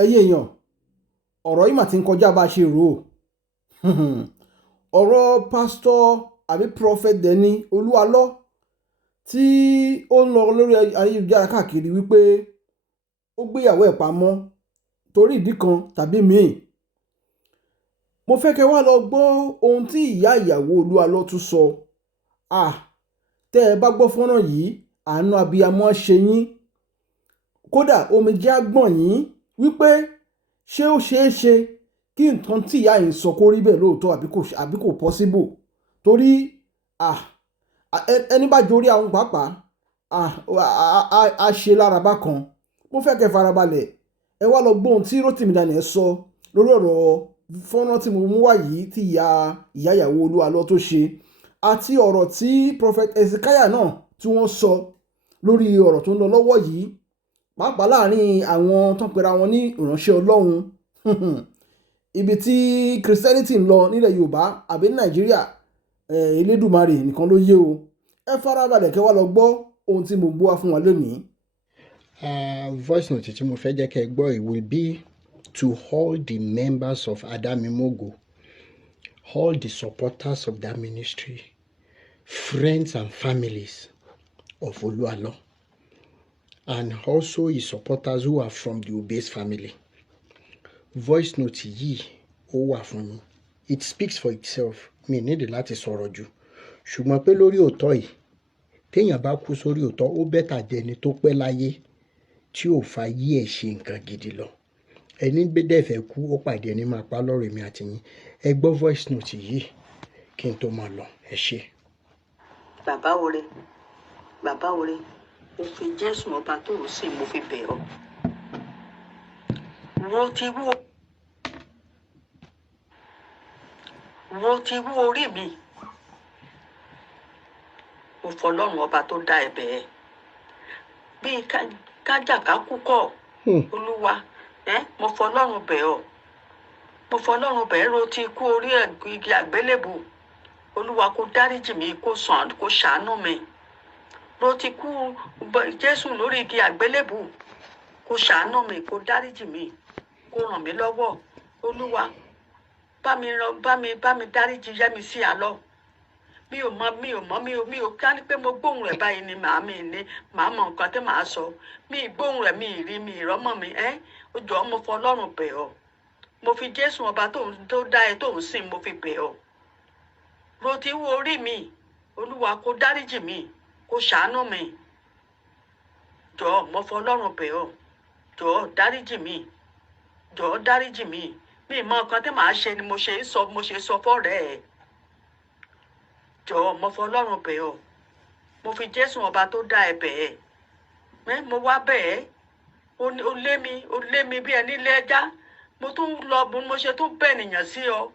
ẹ̀yin èèyàn, ọ̀rọ̀ yìí mà ti ń kọjá bá a ṣe rò ó. Ọ̀rọ̀ pásítọ̀ àbí prophet dẹni Olu Alo tí ó ń lọ lórí ayélujára káàkiri wípé ó gbéyàwó ẹ̀ pamọ́ torí ìdí kan tàbí míì. Mo fẹ́ kẹ́ wá lọ gbọ́ ohun tí ìyá ìyàwó Olu Alo tún sọ. Tẹ́ ẹ bá gbọ́ fọ́nrán yìí, àánú abiyamọ ṣe yín. Kódà omijé á gbọ̀n yín wípé ṣé ó ṣeé ṣe kí nǹkan tí ìyá yìí sọ kó rí bẹ́ẹ̀ lóòótọ́ àbí kò possible. Torí ẹni bá jorí àwọn pàápàá á ṣe lára bákan. Mo fẹ́ kẹ́ farabalẹ̀ ẹ wá lọ gbọ́ ohun tí Rotimi Daniel sọ lórí ọ̀rọ̀ fọ́nrán tí mo mú wá yìí tí ìyá ìyàwó Olu Alo tó ṣe, àti ọ̀rọ̀ tí prophet Ezekiah náà tí wọ́n sọ lórí ọ̀rọ̀ tó ń lọ lọ́wọ́ yìí, pàápàá láàrin àwọn tó ń pera wọn ní ìránṣẹ́ Ọlọ́run. Ibi tí Christianity ń lọ nílẹ̀ Yorùbá àbí Nàìjíríà, Elédùmarè nìkan ló yé o. Ẹ farabalẹ̀ kẹ́ wá lọ gbọ́ ohun tí mo gbọ́ wá fún wa lónìí. Voice note tí mo fẹ́ jẹ́ kẹ́ gbọ́ it will be to all the members of Adamimogo, all the supporters of that ministry, friends and families of Olu Alo, and also his supporters who are from the Obe's family. Voice note yìí ó wà fún mi. It speaks for itself. Mi nídìí láti sọ̀rọ̀ jù. Ṣùgbọ́n pé lórí òótọ́ yìí, téèyàn bá kú sórí òótọ́, ó bẹ́tà jẹ́ ẹni tó pẹ́ láyé tí ò fa yí ẹ̀ ṣe nǹkan gidi lọ. Ẹni dẹ́fẹ̀ kú, ó pàdé ẹni máa pa lọ́rọ̀ èmi àti yín. Ẹ gbọ́ voice note yìí kí n tó máa lọ. Ẹ ṣé. Bàbá Ore, mo fi Jésù ọba tó ń sìn, mo fi bẹ̀ ọ́. Wo ti wú orí mi. Mo fọlọ́run ọba tó dá ẹ̀bẹ̀ ẹ̀. Bí kájà ká kú kọ́, Olúwa, mo fọlọ́run bẹ̀ ọ́. Mo fọlọ́run bẹ̀ ẹ́, ro ti kú orí igi àgbélébù. Olúwa kó dáríjì mi, kó ṣàánú mi. Ro ti kú Jésù lórí igi àgbélébù. Kó ṣàánú mi, kó dáríjì mi, kó ràn mí lọ́wọ́. Olúwa, bá mi dáríjì Yẹ́mi sí àlọ́. Mi ò mọ̀ ká ní pé mo gbóhùn rẹ̀ báyìí ni màá mọ nǹkan tí màá sọ. Mi gbóhùn rẹ̀, mi rí, mi ìrọ́mọ̀ mi. Ó jọ̀ọ́, mo fọlọ́run bẹ̀ ọ́. Mo fi Jésù ọba tó dá ẹ tó ń sìn, mo fi bẹ̀ ọ́. Ro ti wú orí mi. Olúwa kó dáríjì mi, kó ṣàánú mi. Jọ̀ọ́, mo fọlọ́run bẹ̀ ọ́. Jọ̀ọ́, dáríjì mi. Jọ̀ọ́, dáríjì mi. Mi mọ nǹkan tí màá ṣe ni mo ṣe sọ fọ́rẹ́ ẹ̀. Jọ̀ọ́, mo fọlọ́run bẹ̀ ọ́. Mo fi Jésù ọba tó dá ẹ bẹ̀ ẹ́. Mo wá bẹ̀ ẹ́. O lé mi bí ẹni lẹ́jà. Mo tún lọ mo ṣe tún bẹ̀ nìyàn sí ọ.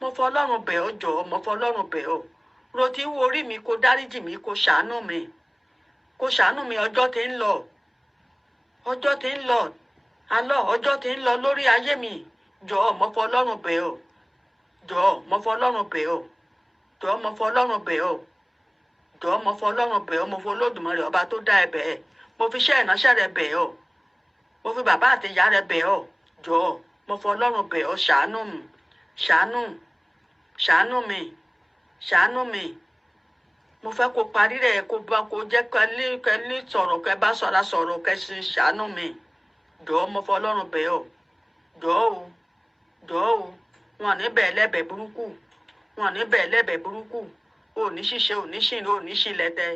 Mo fọlọ́run bẹ̀ ọ́. Jọ̀ọ́, mo fọlọ́run bẹ̀ ọ́. Ro ti wú orí mi, kó dáríjì mi, kó ṣàánú mi. Kó ṣàánú mi, ọjọ́ ti ń lọ. Ọjọ́ ti ń lọ. Ọjọ́ ti ń lọ lórí ayé mi. Jọ̀ọ́, mo fọlọ́run bẹ̀ ọ́. Jọ̀ọ́, mo fọlọ́run bẹ̀ ọ́. Jọ̀ọ́, mo fọlọ́run bẹ̀ ọ́. Jọ̀ọ́, mo fọlọ́run bẹ̀ ọ́. Mo fọ Olódùmarè ọba tó dá ẹ bẹ̀ ẹ́. Mo fi iṣẹ́ ìránṣẹ́ rẹ bẹ̀ ọ́. Mo fi bàbá àti ìyá rẹ bẹ̀ ọ́. Jọ̀ọ́, mo fọlọ́run bẹ̀ ọ́. Ṣàánú mi. Ṣàánú mi. Ṣàánú mi. Mo fẹ́ kó parí rẹ̀, kó jẹ́ kẹ́lí sọ̀rọ̀, kẹ́ bá sọ̀rọ̀, kẹ́ sì ṣàánú mi. Jọ̀ọ́, mo fọlọ́run bẹ̀ ọ́. Jọ̀ọ́ o. Wọn ní bẹ́ẹ̀ lẹ́bẹ̀ẹ́ burúkú. Òní ṣìṣe, òní ṣìnà, òní ṣìlẹ̀tẹ̀.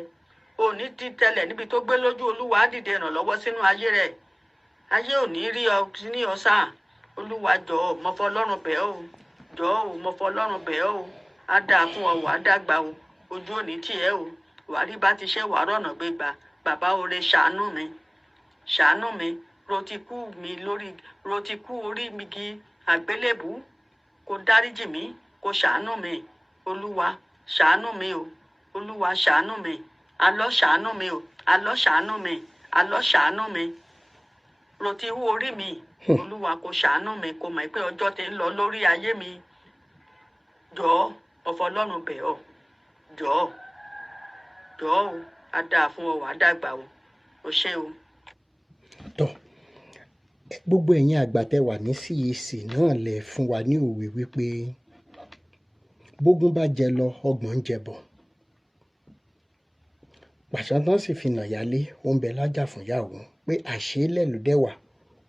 Òní títẹlẹ̀ níbi tó gbé lójú. Olúwa á dìde ìrànlọ́wọ́ sínú ayé rẹ̀. Ayé òní rí ọ ní ọ̀sà. Olúwa, jọ̀ọ́, mo fọlọ́run bẹ̀ ọ́. Jọ̀ọ́ o, mo fọlọ́run bẹ̀ ọ́. Á dáa fún ọ, wà á dàgbà o. Ojú òní tì ẹ́ o. Wà á rí bá ti ṣe, wà á rọ̀nà gbégbá. Bàbá Ore, ṣàánú mi. Ṣàánú mi. Ro ti kú orí mi igi àgbélébù. Kó dáríjì mi, kó ṣàánú mi. Olúwa, ṣàánú mi o. Olúwa, ṣàánú mi. Alọ́ ṣàánú mi o. Alọ́ ṣàánú mi. Alọ́ ṣàánú mi. Ro ti wú orí mi. Olúwa, kó ṣàánú mi, kó mọ̀ pé ọjọ́ ti ń lọ lórí ayé mi. Jọ̀ọ́, mo fọlọ́run bẹ̀ ọ́. Jọ̀ọ́ o. Á dáa fún ọ, wà á dàgbà o. O ṣé o. Tọ́, gbogbo ẹ̀yin àgbà tẹ́ wà ní CAC náà lè fún wa ní òwe wípé bógún bá jẹ lọ ọgbọ̀n ń jẹ bọ̀. Pàṣán tán sì fi nà yálé ó ń bẹ lájà fún yàwó pé àṣélẹ̀ ló dẹ́wà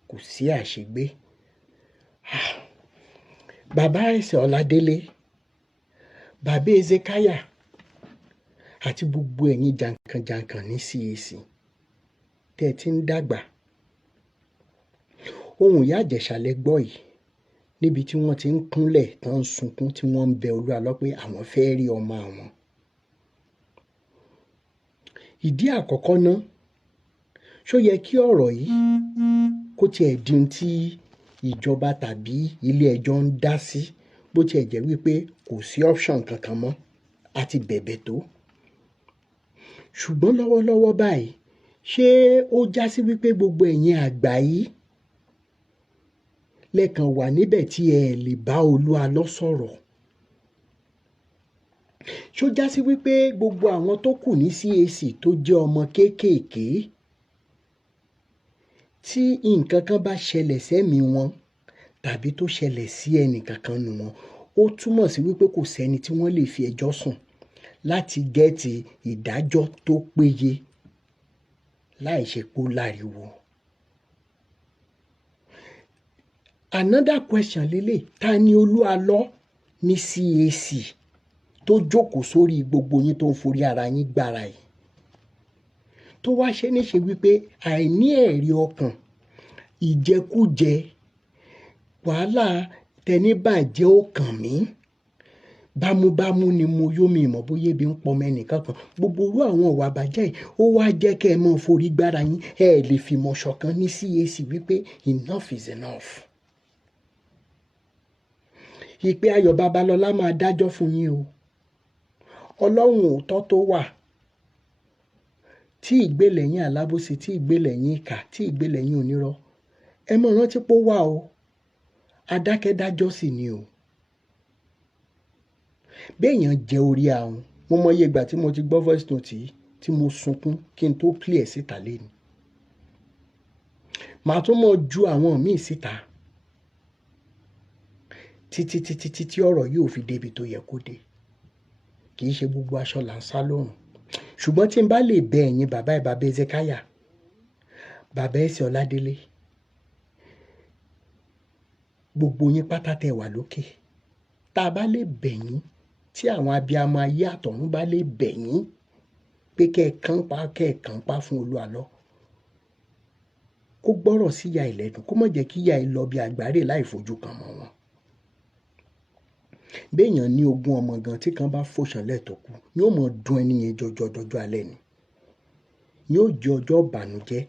kò sí àṣegbé. Bàbá ẹsẹ̀ Ọládélé, bàbá Ezekiah àti gbogbo ẹ̀yin jàǹkànjàǹkàn ní CAC tẹ́ ẹ ti ń dàgbà. Ohun Ìyá Ìjẹ̀ṣà lẹ gbọ́ yìí níbi tí wọ́n ti ń kúnlẹ̀ tán ń sunkún tí wọ́n ń bẹ Olú Alo pé àwọn fẹ́ rí ọmọ àwọn. Ìdí àkọ́kọ́ náà, ṣó yẹ kí ọ̀rọ̀ yìí kó tiẹ̀ di ohun tí ìjọba tàbí ilé ẹjọ́ ń dá sí, bó tiẹ̀ jẹ́ wípé kò sí option kankan mọ́ àti bẹ̀bẹ̀ tó. Ṣùgbọ́n lọ́wọ́lọ́wọ́ báyìí, ṣé ó já sí wípé gbogbo ẹ̀yin àgbà yìí lẹ́kàn wà níbẹ̀ tí ẹ lè bá Olú Alo sọ̀rọ̀? Ṣó já sí wípé gbogbo àwọn tó kù ní CAC tó jẹ́ ọmọ kéékèèké tí nǹkan kan bá ṣẹlẹ̀ sẹ́mi wọn tàbí tó ṣẹlẹ̀ sí ẹnì kankan nù wọn, ó túmọ̀ sí wípé kò sẹ́ni tí wọ́n lè fi ẹjọ́ sùn láti gẹ́ẹ̀tì ìdájọ́ tó péye láì ṣe pé ó láriwo. Another question lélẹ̀, ta ni Olú Alo ní CAC tó jókòó sórí gbogbo yín tó ń forí ara yín gbára yìí? Tó wá ṣe níṣe wípé àìní ẹ̀rí ọkàn, ìjẹkújẹ, wàhálà tẹníbàjẹ́ ó kàn mí, bámúbámú ni mo yó mi ìmọ̀ bóyá ebi ń pọmọ ẹnìkan kan. Gbogbo irú àwọn ìwà bàjẹ́ yìí ó wá jẹ́ kẹ́ ẹ mọ́ forí gbára yín. Ẹ lè fìmọ̀ ṣọ̀kan ní CAC wípé enough is enough. Ìpè Ayọ̀ Babalọ́lá máa dájọ́ fún yín o. Ọlọ́run òótọ́ tó wà, tí ìgbélẹ̀yìn alábòsí, tí ìgbélẹ̀yìn ìkà, tí ìgbélẹ̀yìn onírọ́, ẹ mọ̀ rántí pé ó wà o. Adákẹ́dájọ́ sì ni o. Béèyàn jẹ orí ahun, mo mọ iye ìgbà tí mo ti gbọ́ voice note yìí tí mo sunkún kí n tó play ẹ̀ síta lẹ́nu. Màá tún mọ̀ ju àwọn míì síta títí tí ọ̀rọ̀ yìí ò fi débi tó yẹ kó dé. Kì í ṣe gbogbo aṣọ là ń sá lọ́rùn. Ṣùgbọ́n tí n bá lè bẹ ẹ̀yin bàbá Ezekiah, bàbá ẹsẹ̀ Ọládélé, gbogbo yín pátá tẹ́ wà lókè, tá a bá lè bẹ̀ yín, tí àwọn abiyamọ ayé àtọ̀run bá lè bẹ̀ yín pé kẹ́ ẹ kànpá fún Olú Alo, kó gbọ́rọ̀ sí ìyá ìlẹ́dùn, kó má jẹ́ kí ìyá ẹ lọ bí àgbáre láì fojú kan mọ́ wọn. Béèyàn ní 20 ọmọ gan tí kan bá fòṣànlẹ̀ tó kú, yóò mọ̀ dùn ẹni yẹn jọjọ dọjọ́ alẹ́ ni. Yóò jẹ́ ọjọ́ ìbànújẹ́.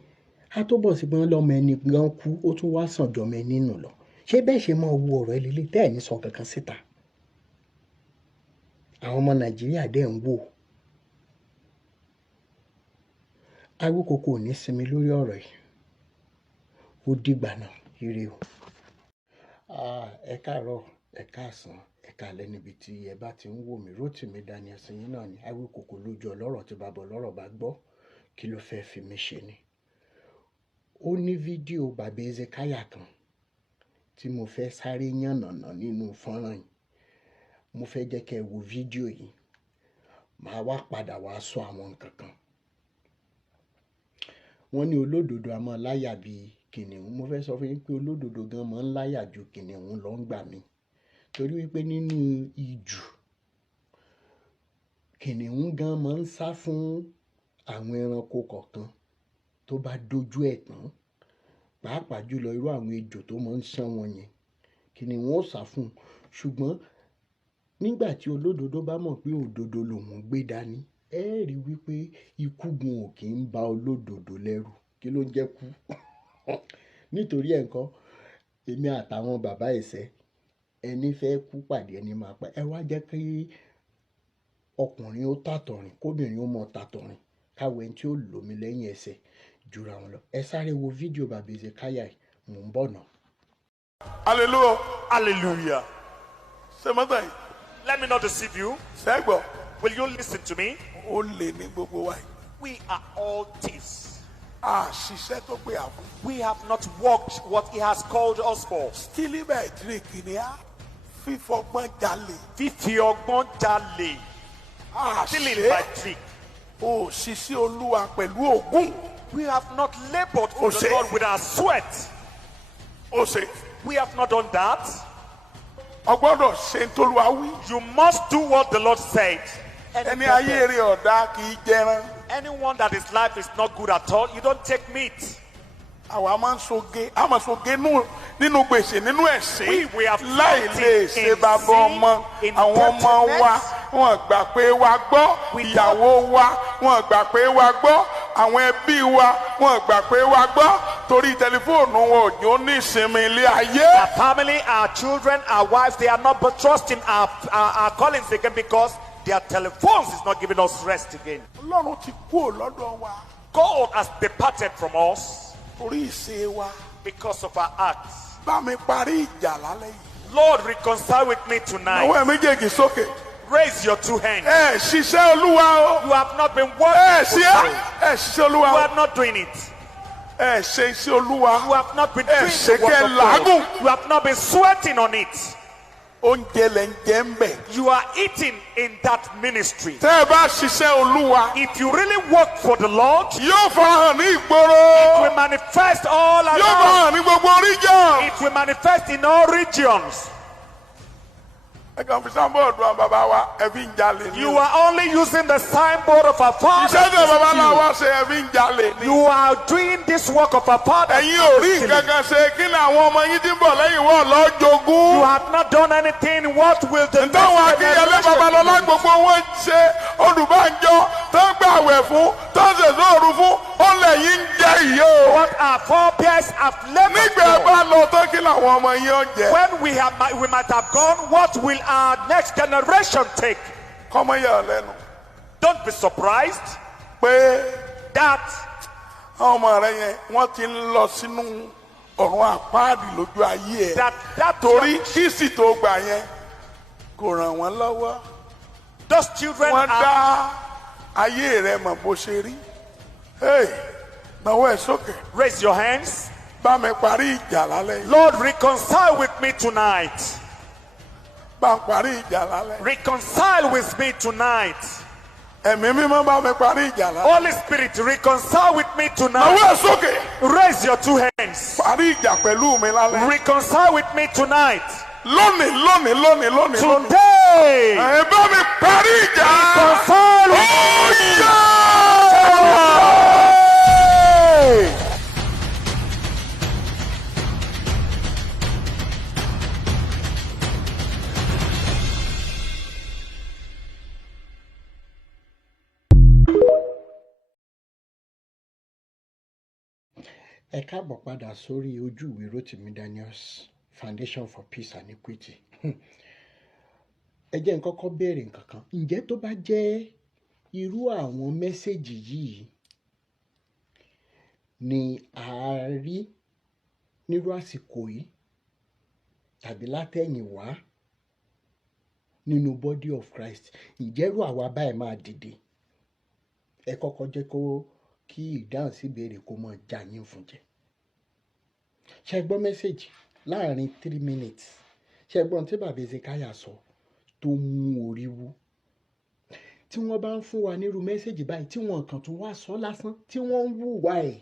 A tó bọ̀ sí pé wọ́n lọ́mọ ẹni gan kú, ó tún wá sàn jọmọ ẹni nù lọ. Ṣé bẹ́ẹ̀ ṣe máa wo ọ̀rọ̀ ilé tẹ́ ẹ̀ ní sọ kankan síta? Àwọn ọmọ Nàìjíríà dẹ̀ ń wò. Awikoko ò ní sinmi lórí ọ̀rọ̀ yìí. Ó dìgbà náà, ire o. Ẹ káàárọ̀, ẹ káàsán, ẹ káalẹ́ níbi tí ẹ bá ti ń wò mí. Rótìmí Daniel yín náà ni Awikoko lójú ọlọ́rọ̀ tí bàbá ọlọ́rọ̀ bá gbọ́, kí ló fẹ́ fi mí ṣe ni. Ó ní fídíò bàbá Ezekiah kan tí mo fẹ́ sáré yànnàná nínú fọ́nrán yìí. Mo fẹ́ jẹ́ kẹ́ ẹ wo fídíò yìí. Màá wá padà wá sọ àwọn nǹkan kan. Wọ́n ní olódodo a máa láyà bí kìnìún. Mo fẹ́ sọ fún yín pé olódodo gan máa ń láyà ju kìnìún lọ ń gbà mí. Torí wípé nínú ijù, kìnìún gan máa ń sá fún àwọn ẹranko kọ̀ọ̀kan tó bá dojú ẹ̀ tán. Pàápàá jùlọ irú àwọn ejò tó máa ń ṣán wọn yẹn, kìnìún ó sá fún un. Ṣùgbọ́n nígbà tí olódodo bá mọ̀ pé òdodo lòun gbé dání, ẹ rí wípé ikú gun ò kì í ba olódodo lẹ́rù. Kí ló ń jẹ́ kú? Nítorí ẹ̀ ńkọ́, èmi àtàwọn bàbá ẹ̀sẹ̀, ẹni fẹ́ kú pàdé ẹni máa pa. Ẹ wá jẹ́ kí ọkùnrin ó tàtọ̀rìn, kóbìnrin ó mọ tàtọ̀rìn, káwé tí ó lómi lẹ́yìn ẹsẹ̀ jura wọn lọ. Ẹ sáré wo fídíò bàbá Ezekiah, mò ń bọ̀ náà. Hallelujah. Hallelujah. Ṣé mọ́tò yìí? Let me not deceive you. Sẹ́gbọ̀. Will you listen to me? Ó lè ní gbogbo wa. We are all thieves. Àṣìṣe tó gbé àfún. We have not worked what he has called us for. Stealing by trick ni á. Fífọgbọ́n jalè. Fífi ọgbọ́n jalè. Stealing by trick. O ṣiṣẹ́ Olúwa pẹ̀lú ògùn. We have not labored for the Lord with our sweat. O ṣe. We have not done that. O gbọ́dọ̀ ṣe ń t'Olúwa wí. You must do what the Lord said. Ẹni ayé rẹ̀ ọ̀dá kì í jẹran. Anyone that his life is not good at all, you don't take meat. Àwa máa ń soge, a máa soge nínú gbèsè nínú ẹ̀sìn. We have láì lè ṣe bàbá ọmọ. Àwọn ọmọ wa wọ́n gbà pé wa gbọ́. Ìyàwó wa wọ́n gbà pé wa gbọ́. Àwọn ẹbí wa wọ́n gbà pé wa gbọ́. Torí tẹlifóònù wọn ò ní ìsinmi ilé ayé. Our family, our children, our wives, they are not but trusting our callings again because their telephones is not giving us rest again. Ọlọ́run ti kúrò lọ́dọ̀ wa. God has departed from us Torí ìṣe wa. because of our acts. Bá mi parí ìjà lálẹ́ yìí. Lord, reconcile with me tonight. Àwọn méjèèjì sókè. Raise your two hands. Ṣiṣẹ́ Olúwa o. You have not been working for God. Ṣiṣẹ́ Olúwa You o. are not doing it. Ṣe iṣẹ́ Olúwa. You have not been doing ṣe the work kẹ́ of God. làágùn. You have not been sweating on it. Oúnjẹ lẹ̀ ń jẹ ń bẹ̀. You are eating in that ministry. Tẹ́ ẹ bá ṣiṣẹ́ Olúwa. If you really work for the Lord, Yóò farahàn ní ìgboro. it will manifest all Yóò around. farahàn ní gbogbo region. It will manifest in all regions. Ẹ kàn fi sáńbọ̀dù àwọn bàbá wa ẹbí ń jalè ní. You are only using the signboard of our fathers. Iṣẹ́ tí bàbá náà to wá ṣe ẹbí ń jalè ní. You are doing this work of our fathers. Ẹ̀yin ò rí nǹkan kan ṣe kí ni àwọn ọmọ yín tí ń bọ̀ lẹ́yìn wọ́n lọ jogún. You have not done anything. What will the Ntọ́wọ́n next Akínyẹlé generation Babalọ́lá do? gbogbo wọn ṣe olùbánjọ tó ń gbàwẹ̀ fún tó ń ṣèṣọ́ òru fún ó lẹ́yìn ń jẹ ìyó. What our forebears have left Nígbà ẹ for. bá lọ tó kí làwọn ọmọ yín ó jẹ. When we might have gone, what will our next generation take? Kọ́mọ yà ọ́ lẹ́nu Don't be surprised pé that àwọn ọmọ rẹ yẹn wọ́n ti ń lọ sínú ọ̀run àpáàdì lójú ayé ẹ̀. that Torí kíìsì tó gbà yẹn kò ràn wọ́n lọ́wọ́. those children Wọ́n are. dá ayé rẹ mọ̀ bó ṣe rí. Náwó ẹ̀ sókè. Raise your hands. Bá mi parí ìjà lálẹ́ yìí. Lord, reconcile with me tonight. Bá mi parí ìjà lálẹ́ yìí. Reconcile with me tonight. Ẹ̀mí mímọ́ bá mi parí ìjà lálẹ́. Holy Spirit, reconcile with me Náwó tonight. ẹ̀ sókè. Raise your two hands. Parí ìjà pẹ̀lú mi lálẹ́. Reconcile with me tonight. Lónìí. Today. Ẹ bá mi parí ìjà. Reconcile with Ó me. yá! Ẹ káàbọ̀ padà sórí ojú ìwé Rotimi Daniels Foundation for Peace and Equity. Ẹ jẹ́ n kọ́kọ́ béèrè nǹkan kan. Ǹjẹ́ tó bá jẹ́ irú àwọn mẹ́sẹ̀gì yìí ni a rí nírú àsìkò yìí tàbí látẹ̀yìnwá nínú body of Christ, ìjẹ́rú àwa báyìí máa dìde? Ẹ kọ́kọ́ jẹ́ kí ìdáhùn sí ìbéèrè kó mọ̀ já yín fún jẹ. Ṣé gbọ́ mẹ́sẹ̀gì láàrin 3 minutes? Ṣé gbọ́n tí bàbá Ezekiah sọ tó mú orí wú? Tí wọ́n bá ń fún wa nírú mẹ́sẹ̀gì báyìí tí wọ́n kàn tún wá sọ lásán tí wọ́n ń wùwà ẹ̀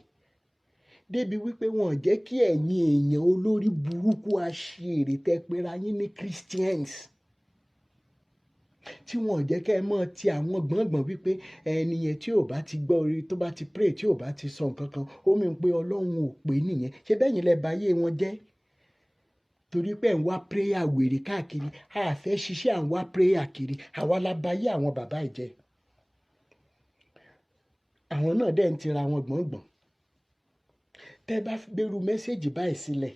débi wípé wọ́n jẹ́ kí ẹ̀yin èèyàn olórí burúkú aṣèrè tẹ́ pera yín ní Christians, tí wọ́n jẹ́ kẹ́ ẹ mọ̀ ti àwọn gbọ̀ngbọ̀n wípé ẹni yẹn tí ò bá ti gbọ́ orí tó bá ti pray tí ò bá ti sọ nǹkan kan ó mì pé Ọlọ́run ò pé nìyẹn. Ṣé bẹ́yìn lẹ bá yé wọn jẹ́? Torí pé ń wá prayer wèrè káàkiri, a fẹ́ ṣiṣẹ́ à ń wá prayer kiri, àwa la bá yé àwọn bàbá ẹ̀ jẹ́. Àwọn náà dẹ̀ ń tira wọn gbọ̀ngbọ̀n. Tẹ́ bá gbèrú mẹ́sẹ̀gì báyìí sílẹ̀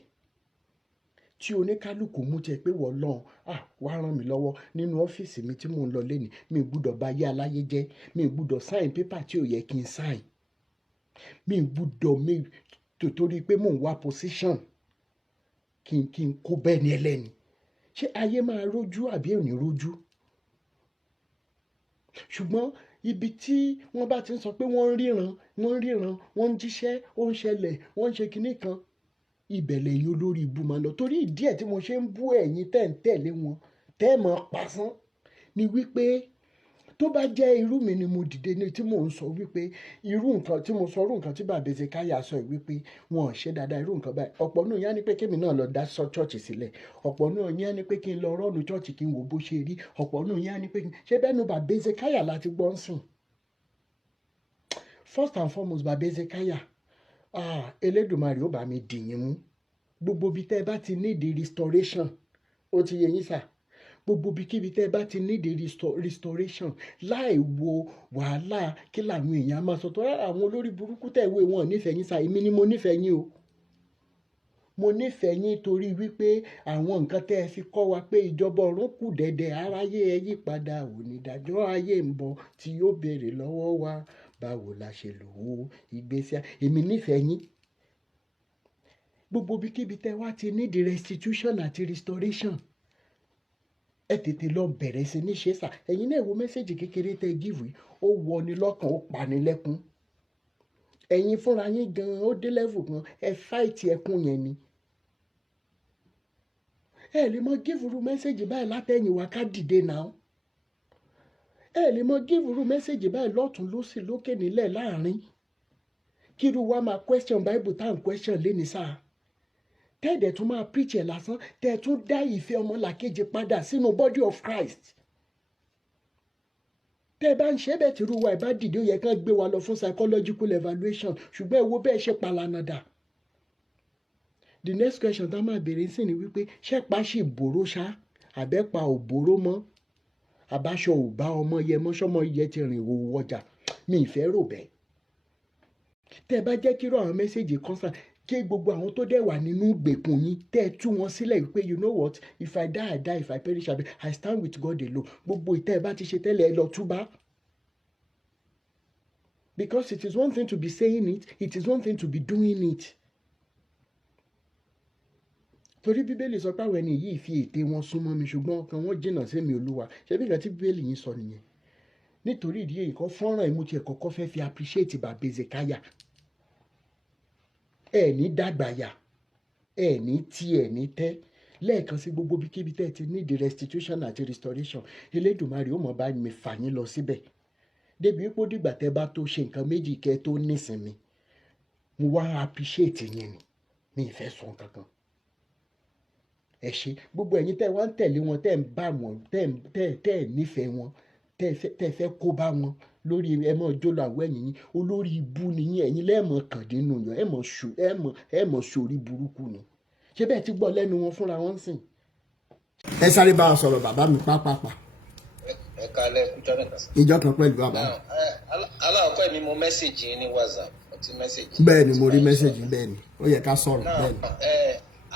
tí oníkálukú mú jẹ pé wọ́n lọ́n wá ràn mí lọ́wọ́ nínú ọ́fíìsì mi tí mò ń lọ lẹ́nìí, mi gbúdọ̀ bá yé aláyé jẹ́, mi gbúdọ̀ sign paper tí ò yẹ kí n sign, mi gbúdọ̀ torí pé mò ń wá position kí n kó bẹ́ẹ̀ ni ẹlẹ́ni. Ṣé ayé máa rójú àbí ò ní rójú? Ṣùgbọ́n ibi tí wọ́n bá ti ń sọ pé wọ́n ń ríran wọ́n ń jíṣẹ́ ó ń ṣẹlẹ̀ wọ́n ń ṣe kinní kan ibẹ̀ lẹ́yìn olórí ibu máa lọ torí ìdí ẹ̀ tí mo ṣe ń bú ẹ̀yin tẹ́ ń tẹ̀lé wọn tẹ́ mọ̀ pa fún ni wípé tó bá jẹ́ irú mi ni mo dìde ní tí mò ń sọ wípé irú nǹkan tí mo sọ irú nǹkan tí bàbá Ezekiah sọ wípé wọn ò ṣe dáadáa irú nǹkan báyìí ọ̀pọ̀ náà yá ni pé kémi náà lọ dá sọ chọ́ọ̀chì sílẹ̀ ọ̀pọ̀ náà yá ni pé kí n lọ rọ́ọ̀nù chọ́ọ̀chì kí n wò bó ṣe rí ọ̀pọ̀ náà yá ni pé ṣé bẹ́ẹ̀ nu bàbá Ezekiah láti gbọ́ ń sìn. First and foremost bàbá Ezekiah Elédùmarè ó bá mi dìyín mú gbogbo bí tẹ́ bá ti need restoration ó ti yẹ yín sà gbogbo bíkíbi tẹ́ bá ti need restoration láì wo wàhálà kí làwọn èèyàn máa sọ tó rárá àwọn olórí burúkú tẹ̀wé wọn nífẹ̀ẹ́ yín sà èmi ni mo nífẹ̀ẹ́ yín o mo nífẹ̀ẹ́ yín torí wípé àwọn nǹkan tẹ́ ẹ fi kọ́ wa pé ìjọba ọ̀run kù dẹ̀dẹ̀ aráyé ẹ yí padà onídàájọ́ ayé ń bọ̀ tí yóò béèrè lọ́wọ́ wa báwo la ṣe lò ó ìgbésí èmi nífẹ̀ẹ́ yín gbogbo bíkíbi tẹ́ wá ti need restitution àti restoration ẹ tètè lọ bẹ̀rẹ̀ sí ní ṣe sà ẹ̀yin náà wo mẹ́sẹ̀gì kékeré tẹ́ gíìfù yìí ó wọni lọ́kàn ó pani lẹ́kún ẹ̀yin fúnra yín gan ó dé level kan ẹ fáìtì ẹkún yẹn ni ẹ lè mọ gíìfù rú mẹ́sẹ̀gì báyìí látẹ̀yìn wá ká dìde náà ẹ lè mọ gíìfù rú mẹ́sẹ̀gì báyìí lọ́tún lósì lókè nílẹ̀ láàrin kírú wa máa question bible tá à ń question léni sáà tẹ́ẹ̀dẹ̀ tún máa preach ẹ̀ lásán tẹ́ẹ̀ tún dá ìfẹ́ ọmọlàkejì padà sínú body of Christ. tẹ́ẹ̀ bá ń ṣe bẹ́ẹ̀ tí irú wa ìbá dìde ó yẹ kán gbé wa lọ fún psychological evaluation ṣùgbọ́n ẹ wo bẹ́ẹ̀ ṣe palanada. the next question tá a máa béèrè sí ni wípé ṣẹ́pà ṣì bòró ṣá àbẹ́pà ò bòró mọ́ àbáṣọ ò bá ọmọ yẹ mọ́ sọ́mọ yẹ ti rìn òwò ọjà mi ìfẹ́ rò bẹ́ẹ̀. tẹ́ẹ̀ bá jẹ́ kíró àwọn mẹ́sẹ̀gì constant kí gbogbo àwọn tó dẹ̀ wà nínú ìgbèkùn yín tẹ́ ẹ tú wọn sílẹ̀ wípé you know what if I die I die if I perish I stand with God alone gbogbo ìtẹ́ ẹ bá ti ṣe tẹ́lẹ̀ ẹ lọ túbá. because it is one thing to be saying it is one thing to be doing it. torí bíbélì sọ pé àwọn ẹni yìí fi ète wọn súnmọ́ mi ṣùgbọ́n ọkàn wọn jìnnà sí mi Olúwa ṣebí nǹkan tí bíbélì yín sọ nìyẹn. nítorí ìdí èyí kan fọ́nrán ìmúti ẹ̀kọ́ kọ́ fẹ́ fi appreciate bàbá Ezekiah ẹ ní dàgbàyà ẹ ní tí ẹ ní tẹ́ lẹ́ẹ̀kan sí gbogbo bíkíbi tẹ́ ti need restitution àti restoration Elédùmarè ó mọ̀ bá mi fà yín lọ síbẹ̀ débi wípé ó dìgbà tẹ́ bá tó ṣe nǹkan méjì kẹ́ tó nísinmi mo wá appreciate yín ni mi ì fẹ́ sọ kankan ẹ ṣe gbogbo ẹ̀yin tẹ́ wá ń tẹ̀lé wọn tẹ́ ń bá wọn tẹ́ nífẹ̀ẹ́ wọn tẹ́ fẹ́ kó bá wọn lórí ẹ mọ jọlọ àwọ ẹ̀yìn yín olórí ibu nìyí ẹ̀yin lẹẹmọ kàndínú yàn ẹ mọ sórí burúkú ni ṣé bẹ́ẹ̀ ti gbọ́ lẹ́nu wọn fúnra wọn sìn. ẹ sáré bá a sọ̀rọ̀ bàbá mi pápápá. ẹ kalẹ̀ kújọ nìkan. ìjọ kan pẹ̀lú bàbá. aláwọ̀kọ́ mi mo mẹ́sẹ̀gì ní WhatsApp ọtí mẹ́sẹ̀gì. bẹ́ẹ̀ ni mo rí mẹ́sẹ̀gì bẹ́ẹ̀ ni ó yẹ ká sọ̀rọ̀ bẹ́ẹ̀ ni.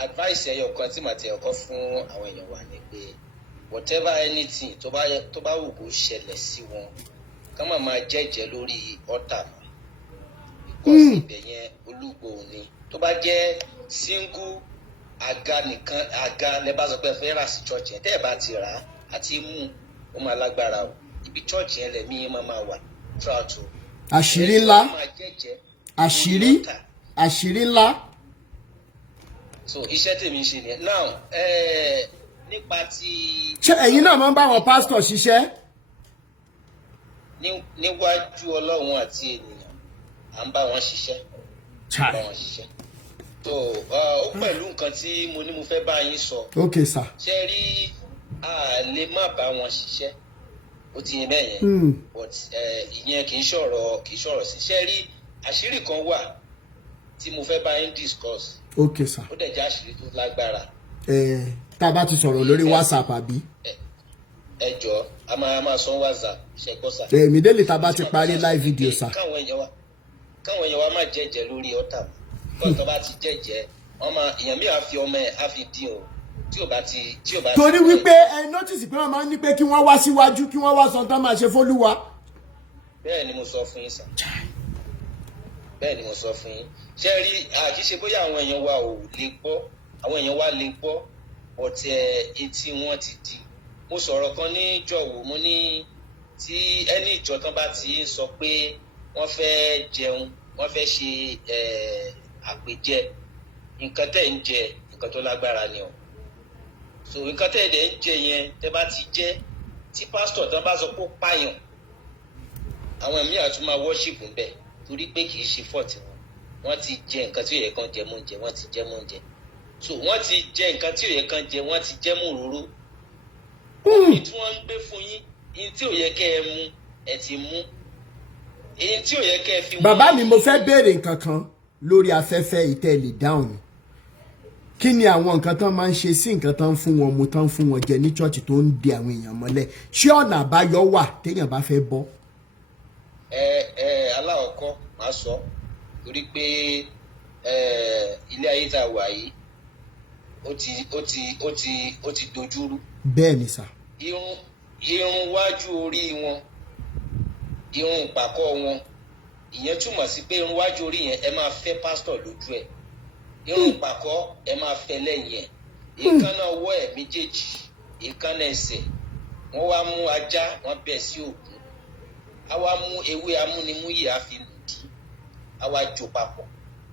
advice ẹyọ kan tí màá ti ẹ̀kọ́ fún àwọn èèyàn wa ni pé whatever anything tó bá wù kó ṣẹlẹ̀ sí wọn ká máa jẹ́jẹ́ lórí ọ̀tà ìkọ́sí ibẹ̀ yẹn olúgbò ni tó bá jẹ́ single àga nìkan àga lẹ́bàá sọ pé fẹ́ rà sí church yẹn tẹ́ ẹ̀ bá ti rà á àti mú ó máa lágbára o ibi church yẹn lẹ̀mí yẹn máa wà throughout o. àṣírí ńlá àṣírí ńlá. so iṣẹ́ tèmi ń ṣe nìyẹn now nípa ti. ṣé ẹ̀yin náà máa ń bá àwọn pásítọ̀ ṣiṣẹ́? níwájú Ọlọ́run àti ènìyàn à ń bá wọn ṣiṣẹ́ tó ó pẹ̀lú nǹkan tí mo ní mo fẹ́ bá yín sọ. ok sir. ṣe rí a lè má bá wọn ṣiṣẹ́ ó ti yẹn bẹ́ẹ̀ yẹn but ìyẹn kì í ṣọ̀rọ̀ sí ṣe rí àṣírí kan wà tí mo fẹ́ bá yín discuss. ok sir. ó dẹ̀ jẹ́ àṣírí tó lágbára. tá a bá ti sọ̀rọ̀ lórí WhatsApp àbí. ẹ jọ̀ọ́ a máa sọ WhatsApp ṣe gbọ́ sà. èmi délé tá a bá ti parí live video sà. káwọn èèyàn wa máa jẹ́jẹ́ lórí ọ̀tà kọ́ tó bá ti jẹ́jẹ́ èèyàn mi á fi ọmọ ẹ̀ á fi dín o tí ò bá ti. torí wípé ẹ notice pé wọ́n máa ń ní pé kí wọ́n wá síwájú kí wọ́n wá sọ tán máa ṣe fÓlúwa. bẹ́ẹ̀ ni mo sọ fún yín sà bẹ́ẹ̀ ni mo sọ fún yín ṣe rí àkíṣe bóyá àwọn èèyàn wa ò lè gbọ́ àwọn èèyàn wa lè gbọ́ ọ̀tẹ̀ etí wọn ti di. mo sọ̀rọ̀ kan ní jọ̀wọ́ mo ní tí ẹni ìjọ tán bá ti ń sọ pé wọ́n fẹ́ jẹun, wọ́n fẹ́ ṣe àpèjẹ, nǹkan tẹ́ ń jẹ nǹkan tó lágbára ni o. So nǹkan tẹ́ ẹ̀dẹ̀ ń jẹ yẹn tẹ́ bá ti jẹ, tí pásítọ̀ tán bá sọ pé ó pààyàn, àwọn ẹ̀mí àtún máa worship ń bẹ̀ torí pé kì í ṣe fọ́ọ̀tì wọn. Wọ́n ti jẹ nǹkan tí ò yẹ kán jẹ mọ́ oúnjẹ, wọ́n ti jẹ mọ́ oúnjẹ. So wọ́n ti jẹ nǹkan tí ò yẹ kán jẹ, wọ́n ti jẹ mọ́ òróró. Omi tí wọ́n ń gbé fún yín, èyí tí ò yẹ kẹ́ ẹ mu, ẹ ti mú. Èyí tí ò yẹ kẹ́ ẹ fi mú. Bàbá mi, mo fẹ́ béèrè nǹkan kan lórí afẹ́fẹ́ ìtẹ́lẹ̀ dáhùn. Kí ni àwọn nǹkan tán máa ń ṣe sí nǹkan tán fún wọn mu, tán fún wọn jẹ ní church tó ń di àwọn èèyàn mọ́lẹ̀? Ṣé ọ̀nà àbáyọ wà téèyàn bá fẹ́ bọ́? Aláwọ̀kọ́ máa sọ torí pé ilé ayé tá a wà yìí ó ti dojúrú. Bẹ́ẹ̀ ni sà. Irun wájú orí wọn, irun ìpàkọ́ wọn, ìyẹn túmọ̀ sí pé irun wájú orí yẹn ẹ máa fẹ́ pásítọ̀ lójú ẹ̀. Irun ìpàkọ́ ẹ máa fẹ́ lẹ́yìn ẹ̀. Èékánná ọwọ́ ẹ̀ méjèèjì, èékánná ẹsẹ̀, wọ́n wá mú ajá, wọ́n bẹ̀ sí òkun. A wá mú ewé amúnimúyè àfi lùdí, a wá jò papọ̀.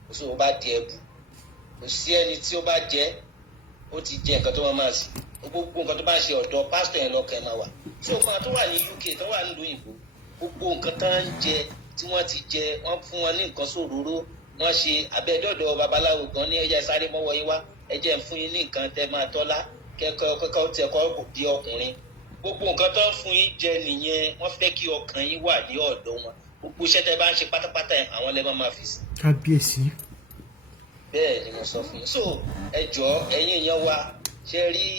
Kò sí o bá di ẹbu, kò sí ẹni tí ó bá jẹ, ó ti jẹ nǹkan tó máa sí. Gbogbo nǹkan tó bá ń ṣe ọ̀dọ̀ pásítọ̀ yẹn lọ́kàn ẹ̀ máa wà. Tí òfin tó wà ní UK, tó wà nílùú òyìnbó, gbogbo nǹkan tó ń jẹ tí wọ́n ti jẹ, wọ́n fún wọn ní nǹkan sòróró, wọ́n ṣe abẹ́dọ̀dọ̀ babaláwo gan ní ẹ̀yà sáré mọ́wọ́ yín wá, ẹ jẹ́ ń fún yín ní nǹkan tẹ́ máa tọ́lá, kẹ́kọ̀ọ́ tẹ́ kọ́ di ọkùnrin. Gbogbo nǹkan tó ń fún yín jẹ nìyẹn, wọ́n fẹ́ kí ọkàn yín wà ní ọ̀dọ̀ wọn. Gbogbo iṣẹ́ tẹ́ bá ń ṣe pátápátá àwọn lẹ́ máa fi sí. Kábíyèsí. Bẹ́ẹ̀ ni mo sọ fún yín. So ẹ jọ̀ọ́ ẹ̀yin èèyàn wa, ṣe rí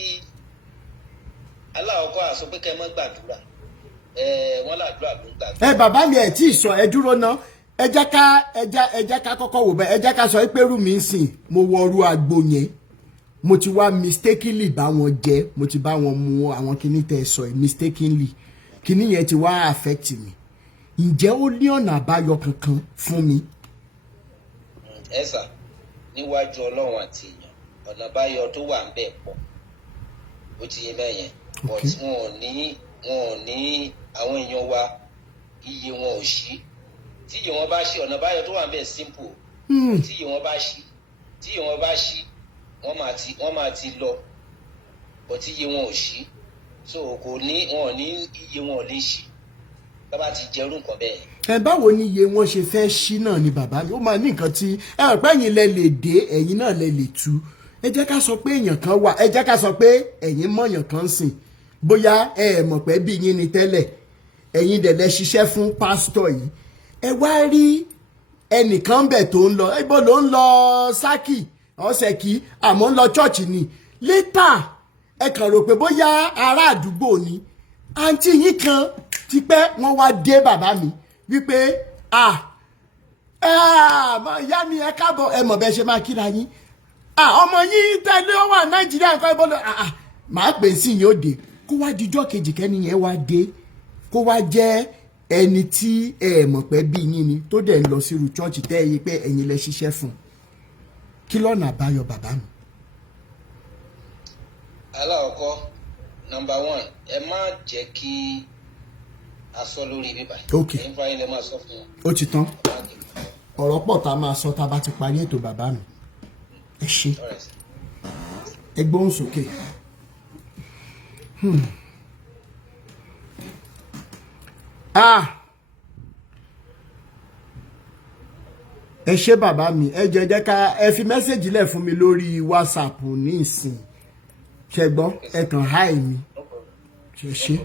aláwọ̀kọ́ àsọ pé kẹ́ ẹ má gbàdúrà. Wọ́n làdúrà ló ń gbàdúrà. Bàbá mi ẹ̀ tí ì sọ, ẹ dúró ná. Ẹ jẹ́ ká kọ́kọ́ wò bẹ́ẹ̀. Ẹ jẹ́ ká sọ pé rú mi ń sìn, mo wọrú agbo yẹn. Mo ti wá mistakenly bá wọn jẹ, mo ti bá wọn mu àwọn kinní tẹ́ sọ yìí mistakenly. Kinní yẹn ti wá affect mi. Ǹjẹ́ ó ní ọ̀nà àbáyọ kankan fún mi? Ẹ sà, níwájú Ọlọ́run àti èèyàn, ọ̀nà àbáyọ tó wà ń bẹ̀ pọ̀. Ó ti yé bẹ́ẹ̀ yẹn. But wọn ò ní àwọn èèyàn wa, iye wọn ò ṣí. Tí iye wọn bá ṣí, ọ̀nà àbáyọ tó wà ń bẹ̀ simple. Tí iye wọn bá ṣí, wọ́n máa ti lọ. But tí iye wọn ò ṣí, so wọn ò ní iye wọn ò lè ṣí. Tá bá ti jẹ́rú nǹkan bẹ́ẹ̀. Báwo ni iye wọn ṣe fẹ́ ṣí náà ni bàbá mi? Ó máa ní nǹkan tí rò pé ẹ̀yin lẹ lè dé, ẹ̀yin náà lẹ lè tú. Ẹ jẹ́ ká sọ pé èèyàn kan wà, ẹ jẹ́ ká sọ pé ẹ̀yin mọ̀yàn kan sìn. Bóyá mọ̀ pé bí yín ni tẹ́lẹ̀, ẹ̀yin dẹ̀ lẹ ṣiṣẹ́ fún pásítọ̀ yìí. Ẹ wá rí ẹnìkan bẹ̀ tó ń lọ, ibo ló ń lọ sákì ọ̀sẹ̀ kí, àmọ́ ń lọ chọ́ọ̀chì ni. Létà ẹ kàn rò pé bóyá ará àdúgbò ni. Àǹtí yín kan ti pẹ́ wọ́n wá dé bàbá mi wípé ìyá mi ẹ káàbọ̀, ẹ mọ̀ bẹ́ẹ̀ ṣe máa kíra yín. Ọmọ yín tẹ́lẹ̀ ó wà Nàìjíríà nǹkan ìbọn lọ. Màá pè sí yín ó dé. Kó wá dijọ́ kejì kẹ́ni yẹn wá dé. Kó wá jẹ́ ẹni tí ẹ mọ̀ pé bí yín ni tó dẹ̀ ń lọ sí irú chọ́ọ̀chì tẹ́ ẹ yí pé ẹ̀yin lẹ ṣiṣẹ́ fún. Kí lọ́nà àbáyọ bàbá mi? Aláwọ̀kọ́, number 1, ẹ má jẹ́ kí a sọ lórí bíbá. Ok. Ẹ̀yin fáyín lẹ máa sọ fún wọn. Ó ti tán. Ọ̀rọ̀ pọ̀ tá a máa sọ tá a bá ti parí ètò bàbá mi. Ẹ ṣé. Ẹ gbóhùn sókè. Ẹ ṣé bàbá mi, ẹ jẹ́ ká ẹ fi mẹ́sẹ̀jì lẹ̀ fún mi lórí WhatsApp ní ìsìn. Ṣé gbọ́? Ẹ kàn háì mi. Ṣé?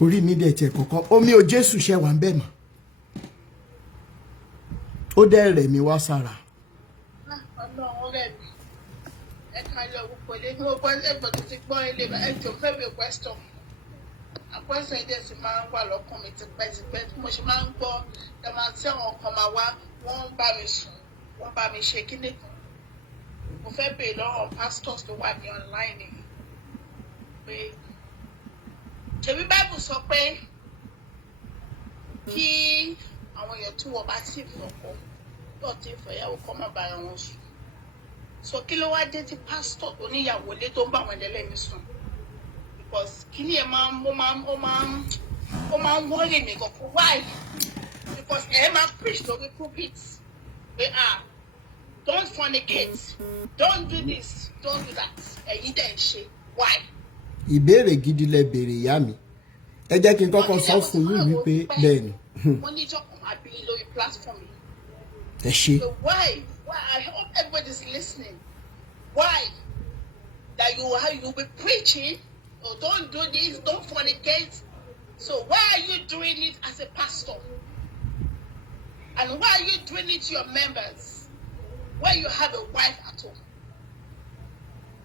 Orí mi dẹ̀ tiẹ̀ kọ̀ọ̀kan, omi ò Jésù ṣe wà ń bẹ̀ mọ́. Ó dẹ̀ rẹ̀ mi wá sára. Ọlọ́run rẹ̀ mi. Ẹ ká lọ wọ́pọ̀ lé ní ọgbọ́n ẹgbẹ́ tó ti gbọ́ ilé ẹjọ́ fẹ́ mi question. Àpẹ́sẹ̀ ẹ̀dẹ̀ sì máa ń wà lọ́kàn mi tipẹ́tipẹ́ tí mo ṣe máa ń gbọ́ ẹ máa tí àwọn kan máa wá, wọ́n ń bá mi sùn, wọ́n bá mi ṣe kíní kan. Mo fẹ́ bèèrè lọ́wọ́ pastors tó wà ní online yìí pé ṣebí Bible sọ pé kí àwọn èèyàn tí wọ́n bá sì fọkọ lọ́ọ̀ tí ìfọ̀yàwó kọ́ má bára wọn sùn. So kí ló wá dé tí pastor tó níyàwó lé tó ń bá àwọn ẹlẹ́ni sùn? Because kí ni ẹ máa ń worry mi gan. Why? Because ẹ máa preach lórí pulpit. Don't fornicate, don't do this, don't do that. Ẹ̀yin dẹ̀ ń ṣe. Why? Ìbéèrè gidi lẹ béèrè ìyá mi. Ẹ jẹ́ kí n kọ́kọ́ sọ fún yín wípé bẹ́ẹ̀ ni. Wọ́n ní ìjọkùn máa bí lórí platform yìí. Ẹ ṣe. So why? I hope everybody's listening. Why? That you be preaching, oh, don't do this, don't fornicate. So why are you doing it as a pastor? And why are you doing it to your members? Where you have a wife at home?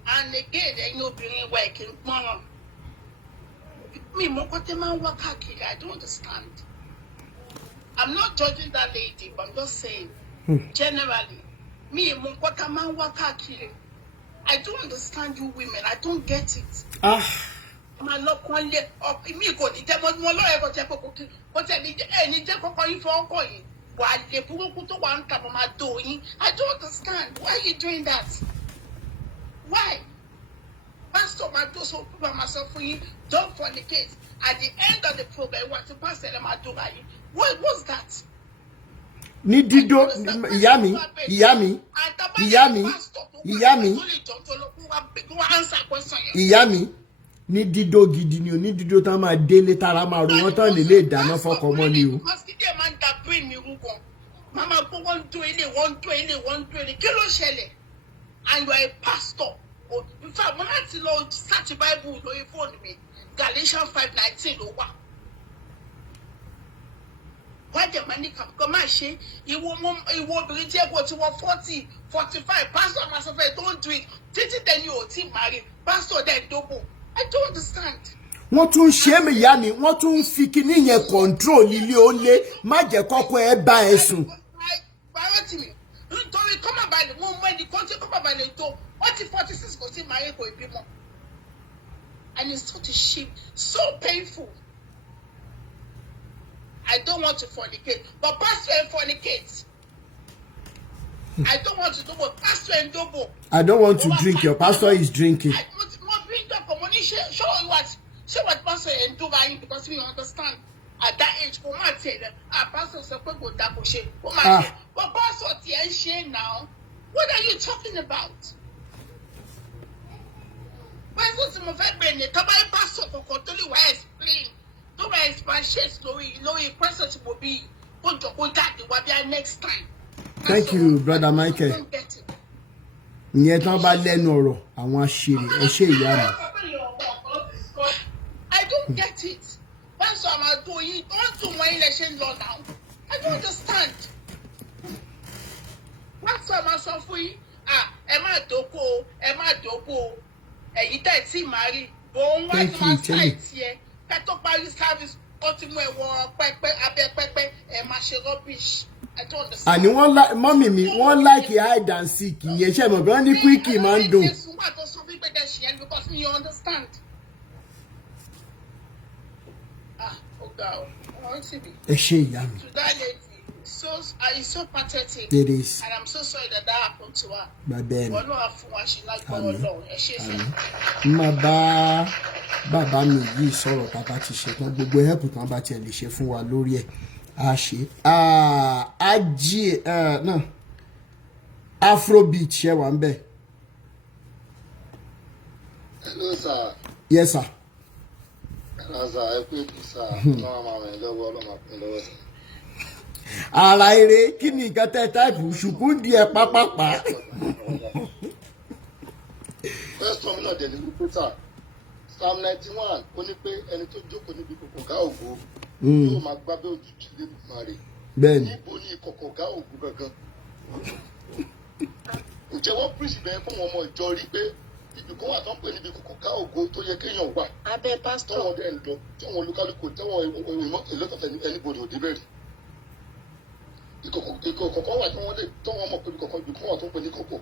And again, they know being working. Me, I don't understand. I'm not judging that lady, but I'm just saying, generally, me, I don't understand you women. I don't get it. My love, one leg up. Me go the demon. My lawyer go check. But any check for you for going. Why the people to one come on my doing? I don't understand. Why are you doing that? Why? Pastor, my do so by myself for you. Don't fornicate. At the end of the program, what to pastor them I do by you. What was that? Ní dídó ìyá mi ìyá mi ní dídó gidi ni o, ní dídó tán máa délé tára máa ro wọ́n tán lè dáná fọ́kọ mọ́ ni o. Mama go one do ilé kí ló ṣẹlẹ̀? And you are a pastor. In fact, when I search the Bible lórí fóònù mi, Galatians 5:19 ló wà. Why the money come and ṣe ìwọ obìnrin tí ẹ̀kọ́ tí wọ́n 40, 45, pastor myself, don't do it. Títí tẹ̀lé o tí marry, pastor then double. I don't understand. Wọ́n tún ṣe é mi ìyá mi, wọ́n tún fi kíní yẹn control ilé ó lé, má jẹ́ kọ́kọ́ ẹ bá ẹ sùn. Priority mi, nítorí kọ́mọ̀ balẹ̀, wọ́n mọ ẹni kan tí kọ́mọ̀ balẹ̀ tó, wọ́n ti 46 kò sí marry kò ìbímọ. And it's such a shame, so painful. I don't want to fornicate, but pastor and fornicate. I don't want to double, pastor and double. I don't want to drink, your pastor is drinking. I want to bring up money, show what pastor and do by him, because we understand. At that age, come on, say that pastor support go double share. Come on, but pastor share now. What are you talking about? Pastor some of it, come on, pastor for controlling why I explain. No way expansions, no question will be going to go that the what next time. Thank you, brother Michael. Ìyẹn tán bá lẹ́nu ọ̀rọ̀ àwọn àṣírí ẹ ṣé ìyá mi. I don't get it. That's what I'm doing. Don't do my election law now. I don't understand. That's what I'm saying for you. Emma Doko. You tell see Mary. But thank you, Timmy. Kato Paris service. Ultimate war. Pepe. Rubbish. I don't understand. And one like mommy me, one like hide and seek. Ìyẹn ṣe mọ̀ gan ní quickie man do. Because me you understand. Ẹ ṣé ìyá mi. To that lady, it's so pathetic. It is. And I'm so sorry that happened to her. Bàbá mi. Wọ́n náà fún wa ṣe lágbára Ọlọ́run. Ẹ ṣé sẹ́. Má bá bàbá mi yìí sọ̀rọ̀ bàbá ti ṣe tán gbogbo help tán bá tiẹ̀ lè ṣe fún wa lórí ẹ̀. A ṣe. No. Afrobeat ṣe wà ń bẹ̀. Hello, sir. Yes, sir. Ara eré kí ni nǹkan tẹ́ táìpù ṣùkú di ẹ pápápá. First one náà dẹ̀ ní wípé sà Psalm 91 ó ní pé ẹni tó jókòó níbi kòkògá ògo yóò máa gbábẹ́ òjìji lẹ́dùnmarè. Bẹ́ẹ̀ni. Níbo ni kòkògá ògo gangan? Ǹjẹ́ wọ́n pírísì bẹ́ẹ̀ fún wọn ọmọ ìjọ rí pé ibi kan wà tó ń pè níbi kòkògá ògo tó yẹ kéèyàn wà? Abẹ́ pásítọ̀. Tọ́wọ́n dẹ̀ ń lọ, tọ́wọ́n olúkálùkù, tọ́wọ́n ìlọ́tọ̀fẹ́ anybody ò dé bẹ̀rẹ̀. Ìkọ̀kọ̀ wà tọ́wọ́n mọ̀ pé ibi kan wà tó ń pè ní kòkò.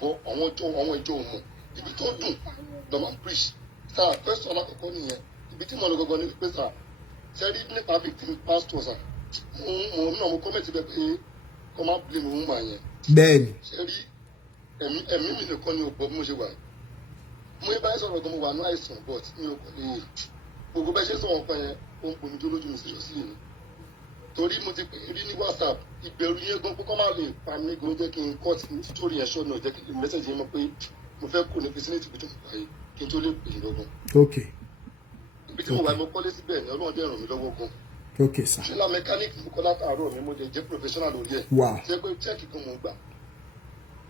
Bọ́ àwọn ìjọ òmù ibi tó dùn lọ máa ń preach. Sáà fẹ́sọ̀ alákọ̀ọ́kọ́ nìyẹn. Ibi tí mo lọ gọ́gọ́ ní wípé sáà sẹ́rí nípa victim pastor sáà. Mo kọ́mẹ̀tì bẹ́ẹ̀ pé kọ́ máa blame woman yẹn. Bẹ́ẹ̀ni. Sẹ́rí ẹ̀mí mi nìkan ni ò bọ́ bí mo ṣe wà. Mo yẹ báyìí sọ̀rọ̀ gan mo wà ní àìsàn but mi ò kọ́ ní gbogbo bẹ́ẹ̀ ṣe sọ̀rọ̀ kan yẹn ó ń pomi tó lójú mi síjọ́ sí yìí. Torí mo ti pè é rí ní WhatsApp ìbẹ̀rù yẹn gan kó má lè pa mí gan jẹ́ kí n kọ́ sórí yẹn ṣọ́nà jẹ́ kí n mẹ́sẹ̀jì yẹn mọ̀ pé mo fẹ́ kó ní vicinity bí tó ti báyìí kí n tó lè pè é lọ́gbọ̀n. ok. Ibi tí mo wà mo kọ́lé síbẹ̀ ni Ọlọ́run dẹ̀ ràn mí lọ́wọ́ gan. ok sir. ṣẹlá mẹkáníìkì mo kọ́ látàárọ̀ mi mo jẹ́ professional lórí ẹ̀. wow. ṣé pé chẹ́ẹ̀kì kan mo gbà.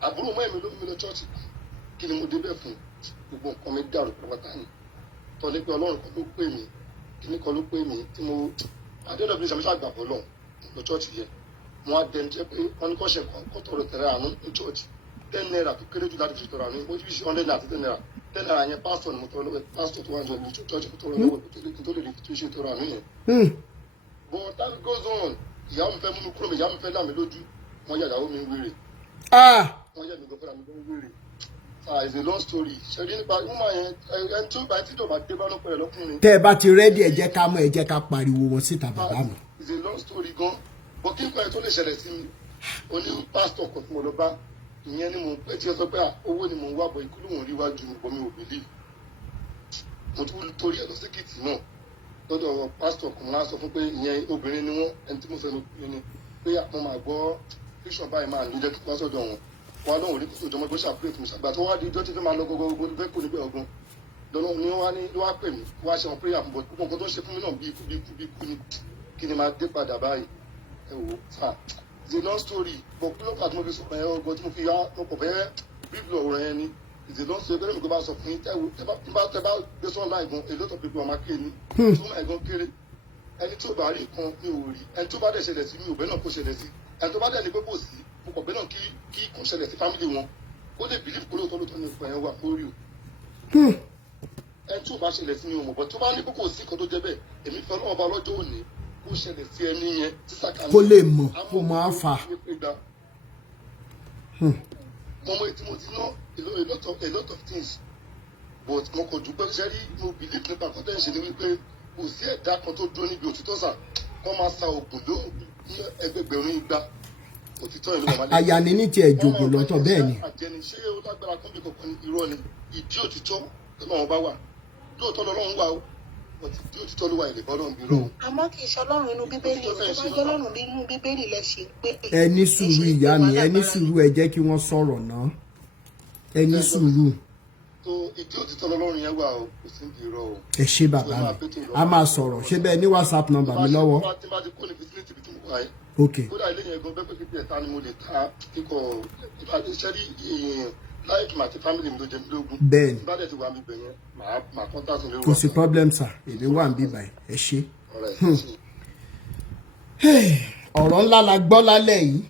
Àbúrò mọ́ ẹ̀mí ló fi mi lọ chọ́ọ̀chì kí ni mo débẹ̀ fún gbogbo nǹkan mi dàrú pátá ni. Tọ́lé pé Ọlọ́run kan ló pè mí kíní kan ló pè mí tí mo àdéhùn bí sàmúṣà gbà bọ́ lọ chọ́ọ̀chì yẹn. Wọ́n á dẹnu jẹ́ pé wọ́n ní kọ́ṣẹ́ kan kọ́ tọrọ tẹ̀rẹ̀ àánú ní chọ́ọ̀chì 10 naira tó kéré jù láti fi tọrọ àánú mo ti fi 100 naira àti 10 naira 10 naira yẹn pásítọ̀ ni mo tọrọ lọ́wọ́ pásítọ̀ tó wà ní chọ́ọ̀chì mo tọrọ lọ́wọ́ kí n tó lè fi ṣe tọrọ àánú yẹn. But time goes on ìyàwó mi fẹ́ mú mi kúrò mi ìyàwó mi fẹ́ là mí lójú wọ́n yà ìyàwó mi ń wéré. Wọ́n yà mí gan fúnra mi gan ń wéré. It's a long story. Ṣé rí nípa ìwúmọ̀ yẹn ẹni tí ó bá tí tó bá dé bá lọ́pọ̀ rẹ̀ lọ́kùnrin. Tẹ́ ẹ bá ti rẹ́dí ẹ jẹ́ ká mọ̀ ẹ jẹ́ ká pariwo wọn síta bàbá mi. It's a long story gan. Bó kí n pẹ́ tó lè ṣẹlẹ̀ sí mi oní pásítọ̀ kan tí mo lọ bá ìyẹn ni mo pẹ́ tí ó sọ pé owó ni mo ń wá bọ̀ ikú lóhùn rí wájú mi bọ̀ mi ò bìlí. Mo tún torí ẹ̀ lọ sí kìtì náà lọ́dọ̀ pásítọ̀ kan máa sọ fún pé ìyẹn obìnrin ni wọ́n ẹni tí mo sẹ́nu obìnrin ni pé mo máa gbọ́ fíṣàn báyìí máa ní jẹ́ kí wọ́n sọ̀dọ̀ wọn wọn lóhùn rí kótó ìjọmọ́ ìgbésà pé fún ìṣàgbà tó wá di ijọ́ tí fẹ́ máa lọ gbogbo fẹ́ kó níbẹ̀ ọgbọ́n lọ́nà ni wọ́n wá pè mí wá ṣe wọn prayer fún bọ̀ púpọ̀ nǹkan tó ń ṣe fún mi náà bí ikú ni kí ni máa dé padà báyìí ẹ wò fà it's a long story but kí ló fà tí mo fi sọ pé ọgbọ́n tí mo fi yá mo kò fẹ́ brief ọ̀rọ̀ yẹn ni it's a long story bẹ́ẹ̀ mi kò bá sọ fún yín tẹ́ bá gbé sọ́ọ̀ láì gan a lot of people ọmọ akéèní tó máa gan kéré ẹni tó bá rí nǹkan mi ò rí ẹni tó bá dẹ̀ ṣẹlẹ̀ sí mi ò bẹ́ẹ̀ náà kó ṣẹlẹ̀ sí ẹni tó bá dẹ̀ ní pé kò sí mo kọ̀ bẹ́ẹ̀ náà kí kò ṣẹlẹ̀ sí family wọn ó lè believe kó lóòótọ́ ní ìfọ̀ yẹn wà lórí o ẹni tó bá ṣẹlẹ̀ sí mi ò mọ̀ bọ́ tó bá ní pé kò sí nǹkan tó jẹ́ bẹ́ẹ̀ èmi fẹ́ lọ́wọ́ bá lọ́jọ́ òní kó ṣẹlẹ̀ sí ẹni yẹn tí sàkà kó lè mọ̀ kó máa fà. mo mọ ètí mo ti ná a lot of things but mo kò dúpẹ́ sẹ́rí mo believe nípa kọ́tẹ́ ìṣe ni wípé kò sí ẹ̀dá kan tó dúró níbi òtítọ́ sà kọ́ máa sa ògùn ló ní ẹgbẹgbẹ̀rún igba òtítọ́ ìlú bàbá lẹ́yìn. àyà ni ní tiẹ̀ jògùn lọ́tọ̀ bẹ́ẹ̀ ni. àjẹni ṣé ó lágbára kan bí kankan ní irọ́ ni ìdí òtítọ́ tó náà bá wà lóòótọ́ lọ́lọ́run wà ó ìdí òtítọ́ ló wà ìlẹ̀ bọ́ lọ́run bí lọ́run. àmọ́ kì í ṣe ọlọ́run inú bíbélì tó bá jẹ́ ọlọ́run nínú bíbélì lẹ ṣe pé. ẹ ní sùúrù ìyá mi ẹ ní sùúrù ẹ jẹ́ kí wọ́n sọ̀rọ̀ náà ẹ ní sùúrù. tó ìdí òtítọ́ lọ́lọ́run yẹn wà ó kò sí ìdí irọ́ o. ẹ ṣé bàbá mi a máa sọ̀rọ̀ ṣé bẹ́ẹ̀ ní WhatsApp number mi lọ́wọ́. tí bá ti kó ní vicinity bí tí mo wà yìí. ok. kódà ilé yẹn gan bẹ́ẹ̀ pé kíkẹ́ ta ni mo lè ta kíkọ́ ìṣẹ́rí láì kí màá ti family mi ló jẹ mí lógún. bẹ́ẹ̀ni bá dẹ̀ ti wà mí bẹ̀ yẹn màá contact mi lórí. kò sí problem sir èmi wà ń bí báyìí ẹ ṣé. ọ̀rọ̀ ńlá la gbọ́ lálẹ́ yìí.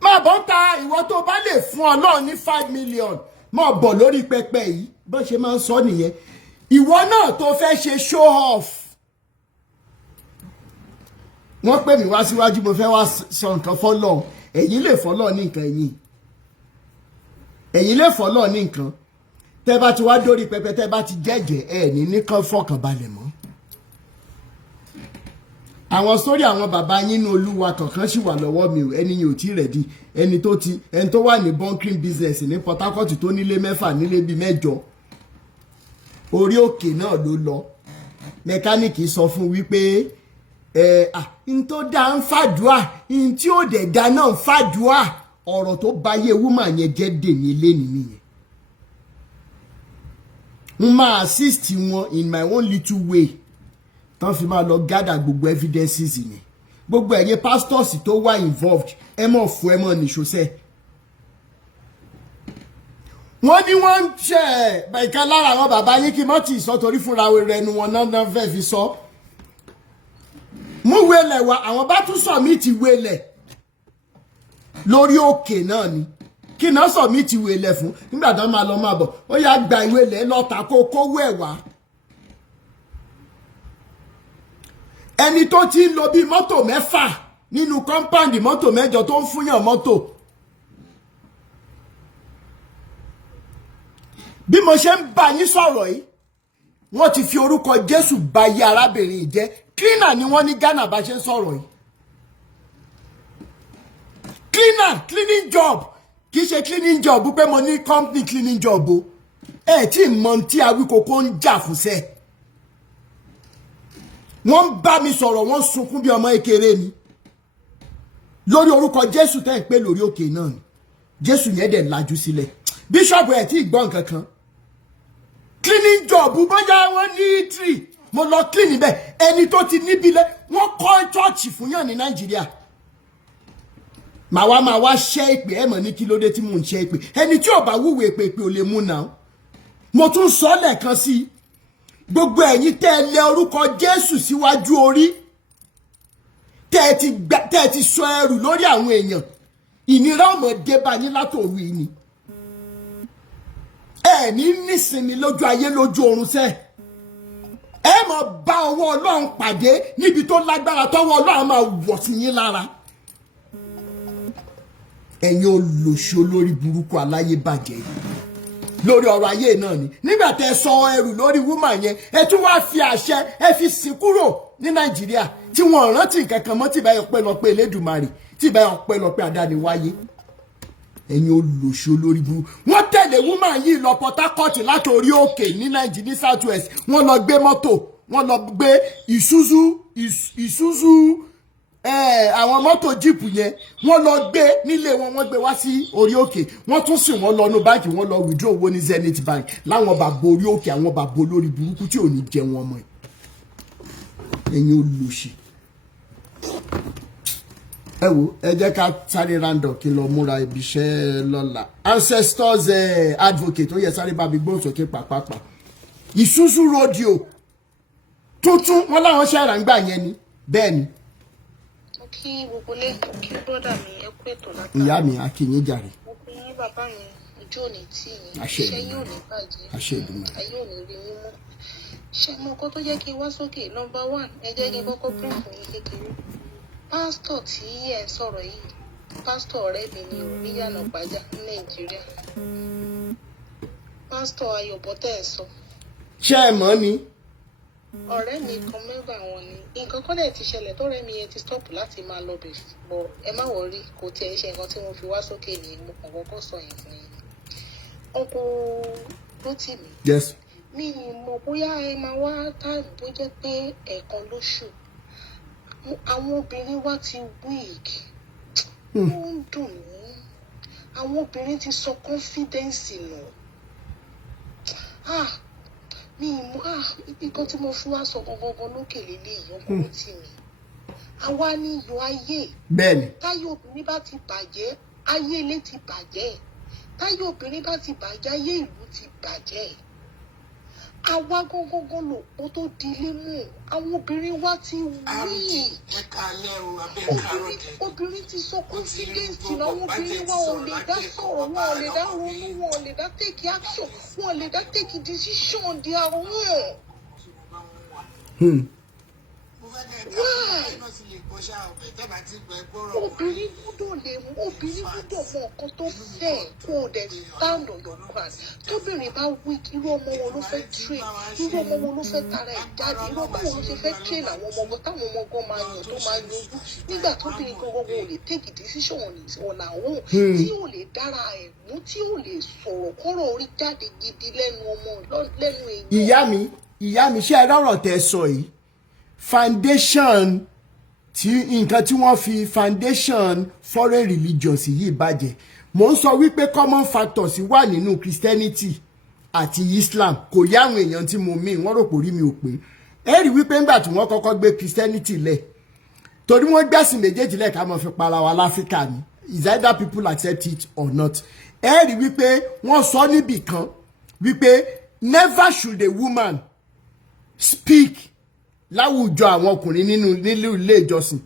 máa bọ́ ta ìwọ tó bá lè fún Ọlọ́run ní 5 million máa bọ̀ lórí pẹpẹ yìí bó ṣe máa ń sọ nìyẹn. ìwọ náà tó fẹ́ ṣe show off. wọ́n pè mí wá síwájú mo fẹ́ wá sọ nǹkan fọ́lọ́ ẹ̀yin lè fọ́lọ́ ní nǹkan ẹ̀yin lè fọ́lọ́ ní nǹkan tẹ́ bá ti wá dórí pẹpẹ tẹ́ bá ti jẹ́jẹ́ ẹ̀ ní nìkan fọkànbalẹ̀ mọ́. àwọn sórí àwọn bàbá yín ní Olúwa kọ̀ọ̀kan sì wà lọ́wọ́ mi ò ẹni yìí ò tí rẹ̀ di ẹni tó wà ní bunkering business ní Port Harcourt tó nílé 6 nílé bíi 8 orí òkè náà ló lọ mẹkáníìkì sọ fún wípé n tó dá ń fàdúà n tí ó dẹ̀ dá náà ń fàdúà ọ̀rọ̀ tó bá yé wúmà yẹn jẹ́ dèmí léni nìyẹn. n máa assist wọn in my own little way tán fi máa lọ gather gbogbo evidences ni gbogbo ẹ̀yin pastors tó wà involved ẹ mọ̀ fún ẹ mọ̀ nìṣọ́sẹ́. wọ́n ní wọ́n ń ṣe ìkan lára àwọn bàbá yín kí mọ́tì sọ torí fúnra rẹ̀ nu wọn náà fẹ́ fi sọ. mú wélẹ̀ wá àwọn bá tún submit wélẹ̀ lórí òkè náà ni kí náà submit wélẹ̀ fún nígbà tó máa lọ máa bọ̀ ó yá gba ìwélẹ̀ lọ́ta kó kówó ẹ̀ wá. ẹni tó ti ń lo bí mọ́tò 6 nínú compound mọ́tò 8 tó ń fúnyàn mọ́tò. bí mo ṣe ń bá yín sọ̀rọ̀ yìí wọ́n ti fi orúkọ Jésù bà yé arábìnrin jẹ́ cleaner ni wọ́n ní Ghana bá ṣe ń sọ̀rọ̀ yìí cleaner cleaning job kì í ṣe cleaning job pé mo ní company cleaning job o tí mọ tí Awikoko ń jà fún sẹ́ wọ́n bá mi sọ̀rọ̀ wọ́n sunkún bí ọmọ ekere ni lórí orúkọ Jésù tẹ́ ń pè lórí òkè náà ni Jésù yẹn dẹ̀ lajú sílẹ̀ bíṣọ̀bù ẹ̀ tí gbọ́ nǹkan kan cleaning job bóyá wọ́n ní tree mo lọ clean bẹ́ẹ̀ ẹni tó ti níbi lẹ́ wọ́n kọ́ chọ́ọ̀chì fún yàn ní Nàìjíríà màá wá ṣẹ́ ìpè ẹ̀ mọ̀ ní kí ló dé tí mò ń ṣẹ́ ìpè ẹni tí ò bá wúwo èpè ò lè mú náà mo tún sọ lẹ́ẹ̀kan sí gbogbo ẹ̀yin tẹ́ ẹ lẹ orúkọ Jésù síwájú orí tẹ́ ẹ ti sọ ẹrù lórí àwọn èèyàn ìnira ọmọdé bá ní látòru yìí ni ẹ ní nísinmi lójú ayé lójú ọ̀run sẹ́ ẹ mọ̀ bá ọwọ́ Ọlọ́run pàdé níbi tó lágbára tọ́wọ́ Ọlọ́run máa wọ̀ sí yín lára ẹ̀yin olóṣù olórí burúkú aláyé bàjẹ́ yìí lórí ọ̀rọ̀ ayé náà ni nígbà tẹ́ sọ ẹrù lórí woman yẹn ẹ tún wá fi àṣẹ ẹ fi sìn kúrò ní Nàìjíríà tí wọ́n rántí nǹkan kan mọ́ tí ìbá yọ pẹ́lọpẹ́ Elédùmarè tí ìbá yọ pẹ́lọpẹ́ àdániwáyé ẹ̀yin olóṣù olórí burúkú wọ́n tẹ̀lé woman yìí lọ Port Harcourt láti orí òkè ní Nàìjíríà ní South West wọ́n lọ gbé mọ́tò wọ́n lọ gbé Isuzu àwọn mọ́tò jíìpù yẹn wọ́n lọ gbé nílé wọn wọ́n gbé wá sí orí òkè wọ́n tún sìn wọ́n lọ ní báńkì wọ́n lọ withdraw owó ní Zenith Bank láwọn bàbá orí òkè àwọn bàbá olórí burúkú tí ò ní jẹ wọn mọ́ ẹ̀yin olóṣì ẹ wo ẹ jẹ́ ká sáré randọ̀ kí lọ múra ibi iṣẹ́ lọ́la ancestors advocate ó yẹ sáré bá mi gbóhùn sókè pàápàá Isuzu rodeo tuntun wọn láwọn ṣe àràǹgbà yẹn ni bẹ́ẹ̀ ni kí gbogbo lé kí brọ́dà mi ẹ kú ètò látà. ìyá mi akínyín jàre. mo kí yín bàbá mi ojú òní tí yín àṣẹ iṣẹ́ yóò ní bàjẹ́ ayé òní rí yín mọ́. ṣé mo kọ́ tó jẹ́ kí n wá sókè nọ́mbà 1 ẹ jẹ́ kí n kọ́kọ́ bẹ̀rẹ̀ fún yín kékeré. pásítọ̀ tí ẹ̀ ń sọ̀rọ̀ yìí pásítọ̀ ọ̀rẹ́ mi ni ò níyànà pàjá ní Nàìjíríà. pásítọ̀ Ayọ̀bọ̀tẹ́ ẹ̀ sọ. ṣé ẹ mọ̀ ni. ọ̀rẹ́ mi kan mẹ́bà wọn ni nǹkan kan dẹ̀ ti ṣẹlẹ̀ tọ́rẹ́ mi yẹn ti stop láti máa lọ bẹ̀ bọ̀ ẹ má wọrí kò tiẹ̀ ṣe nǹkan tí mo fi wá sókè ní mo kàn kọ́kọ́ sọ yẹn fún yín. ọkọ Rótìmí mi mọ̀ bóyá ẹ máa wá táìmù bó jẹ́ pé ẹ̀ẹ̀kan lóṣù àwọn obìnrin wa ti weak ó ń dùn mí àwọn obìnrin ti sọ confidence nù. mi mú nǹkan tí mo fún wa sọ gangan lókè lélẹ̀ ọkùnrin tì mí àwa ní iyọ̀ ayé bẹ́ẹ̀ni táyé obìnrin bá ti bàjẹ́ ayé ilé ti bàjẹ́ táyé obìnrin bá ti bàjẹ́ ayé ìlú ti bàjẹ́ àwa gangan lòpó tó di ilé mú àwọn obìnrin wa ti wí obìnrin ti sọ confidence náà àwọn obìnrin wa ò lè dá sọ̀rọ̀ wọn ò lè dá ronú wọn ò lè dá take action wọn ò lè dá take decision di àwọn. obìnrin gbọ́dọ̀ lè mú obìnrin gbọ́dọ̀ mọ nǹkan tó fẹ́ kó o dẹ̀ stand on your ground tóbìnrin bá weak irú ọmọ wọn ló fẹ́ train irú ọmọ wọn ló fẹ́ tara ẹ̀ jáde irú ọmọ wọn ló ṣe fẹ́ train àwọn ọmọ ọgbọ́n táwọn ọmọ ọgbọ́n máa yàn tó máa yọjú nígbà tóbìnrin gangan ò lè take decision ọ̀nà àwọn tí ò lè dára ẹ̀ mú tí ò lè sọ̀rọ̀ kọ́rọ̀ orí jáde gidi lẹ́nu ọmọ lẹ́nu èèyàn. ìyá mi ṣe ẹ̀rọ tẹ́ sọ yìí foundation tí nǹkan tí wọ́n fi foundation foreign religions yìí bàjẹ́ mo ń sọ wípé common factors wà nínú Christianity àti Islam kò yá àwọn èèyàn tí mo mí wọ́n rò pé orí mi ò pé ẹ rí wípé ńgbà tí wọ́n kọ́kọ́ gbé Christianity lẹ̀ torí wọ́n gbẹ̀sìn méjèèjì lẹ̀ ká mọ̀ fi para wa láfíríkà ni is either people accept it or not ẹ rí wípé wọ́n sọ níbì kan wípé never should a woman speak láwùjọ àwọn ọkùnrin nínú ilé ìjọsìn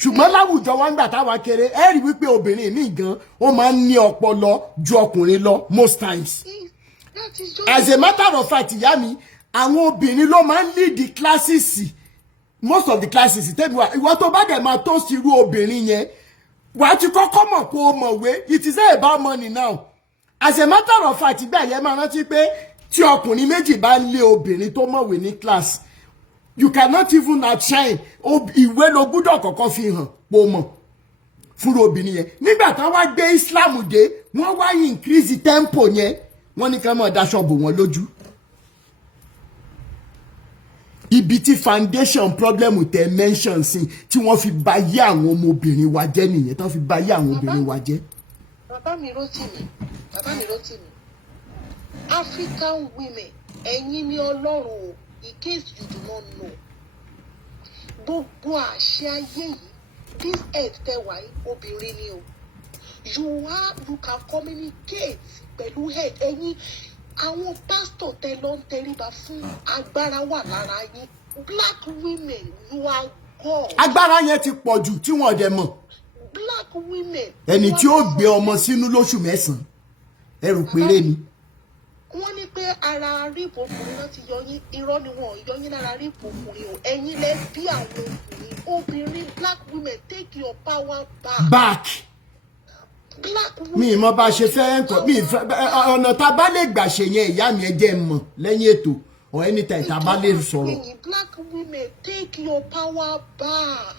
ṣùgbọ́n láwùjọ wa ńgbà táwa kéré ẹ rí wípé obìnrin míì gan ó máa ń ní ọpọlọ ju ọkùnrin lọ most times as a matter of fact ìyá mi àwọn obìnrin ló máa ń lead the classes most of the classes tẹ́bi wa ìwọ tó bá dẹ̀ máa tó sí irú obìnrin yẹn wàá ti kọ́kọ́ mọ̀ pé o mọ̀wé it is not about money now as a matter of fact ìgbà yẹn máa rántí pé tí ọkùnrin méjì bá ń lé obìnrin tó mọ̀wé ní class you cannot even outshine ìwé ló gbúdọ̀ kọ́kọ́ fi hàn pò mọ̀ fúnra obìnrin yẹn nígbà tán wá gbé Islam dé wọ́n wá increase tempo yẹn wọ́n ní ká máa daṣọ bò wọ́n lójú. Ibi tí foundation problem tẹ mention sí tí wọ́n fi bà yé àwọn ọmọbìnrin wa jẹ́ nìyẹn tán fi bà yé àwọn obìnrin wa jẹ́. Bàbá mi rántí mi African women ẹ̀yin ni Ọlọ́run o in case you do not know gbogbo àṣẹ ayé yìí this earth tẹ wà yìí obìnrin ni o you can communicate pẹ̀lú head ẹ̀yin àwọn pásítọ̀ tẹ lọ ń tẹríba fún agbára wà lára yín black women you are God. Agbára yẹn ti pọ̀ jù tí wọ́n dẹ̀ mọ̀. Black women. Ẹni tí ó gbé ọmọ sínú lóṣù 9 ẹrù péré ni. Wọ́n ní pé ara ríìpù ọkùnrin náà ti yọ yín irọ́ ni wọ́n yọ yín lára ríìpù ọkùnrin o ẹ̀yin lẹ bí àwọn obìnrin black women take your power back. Black women. Mi mọ̀ bá ṣe fẹ́ nǹkan mi ọ̀nà tá bá lè gbà ṣe yẹn ìyá mi ẹ jẹ́ mọ̀ lẹ́yìn ètò or anytime tá bá lè sọ̀rọ̀. Black women take your power back.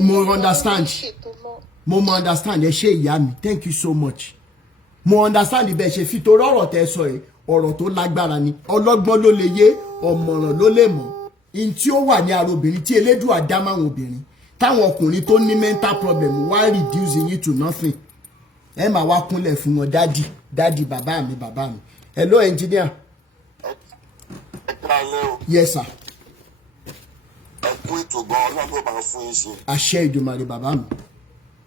Mo understand. Mo understand ẹ ṣé ìyá mi thank you so much. Mo understand bẹ́ẹ̀ ṣe fi torí ọ̀rọ̀ tẹ́ sọ ẹ ọ̀rọ̀ tó lágbára ni ọlọ́gbọ́n ló lè yé ọ̀mọ̀ràn ló lè mọ̀ in tí ó wà ní ara obìnrin tí Elédùà dá máwọn obìnrin táwọn ọkùnrin tó ní mental problem wá reducing it to nothing ẹ máa wá kúnlẹ̀ fún wọn dádì bàbá mi. Hello engineer. Yes sir. Ẹ̀kú ètò gan ọlọ́dún máa fún yín ṣe. Àṣẹ Ìdùmarè bàbá mi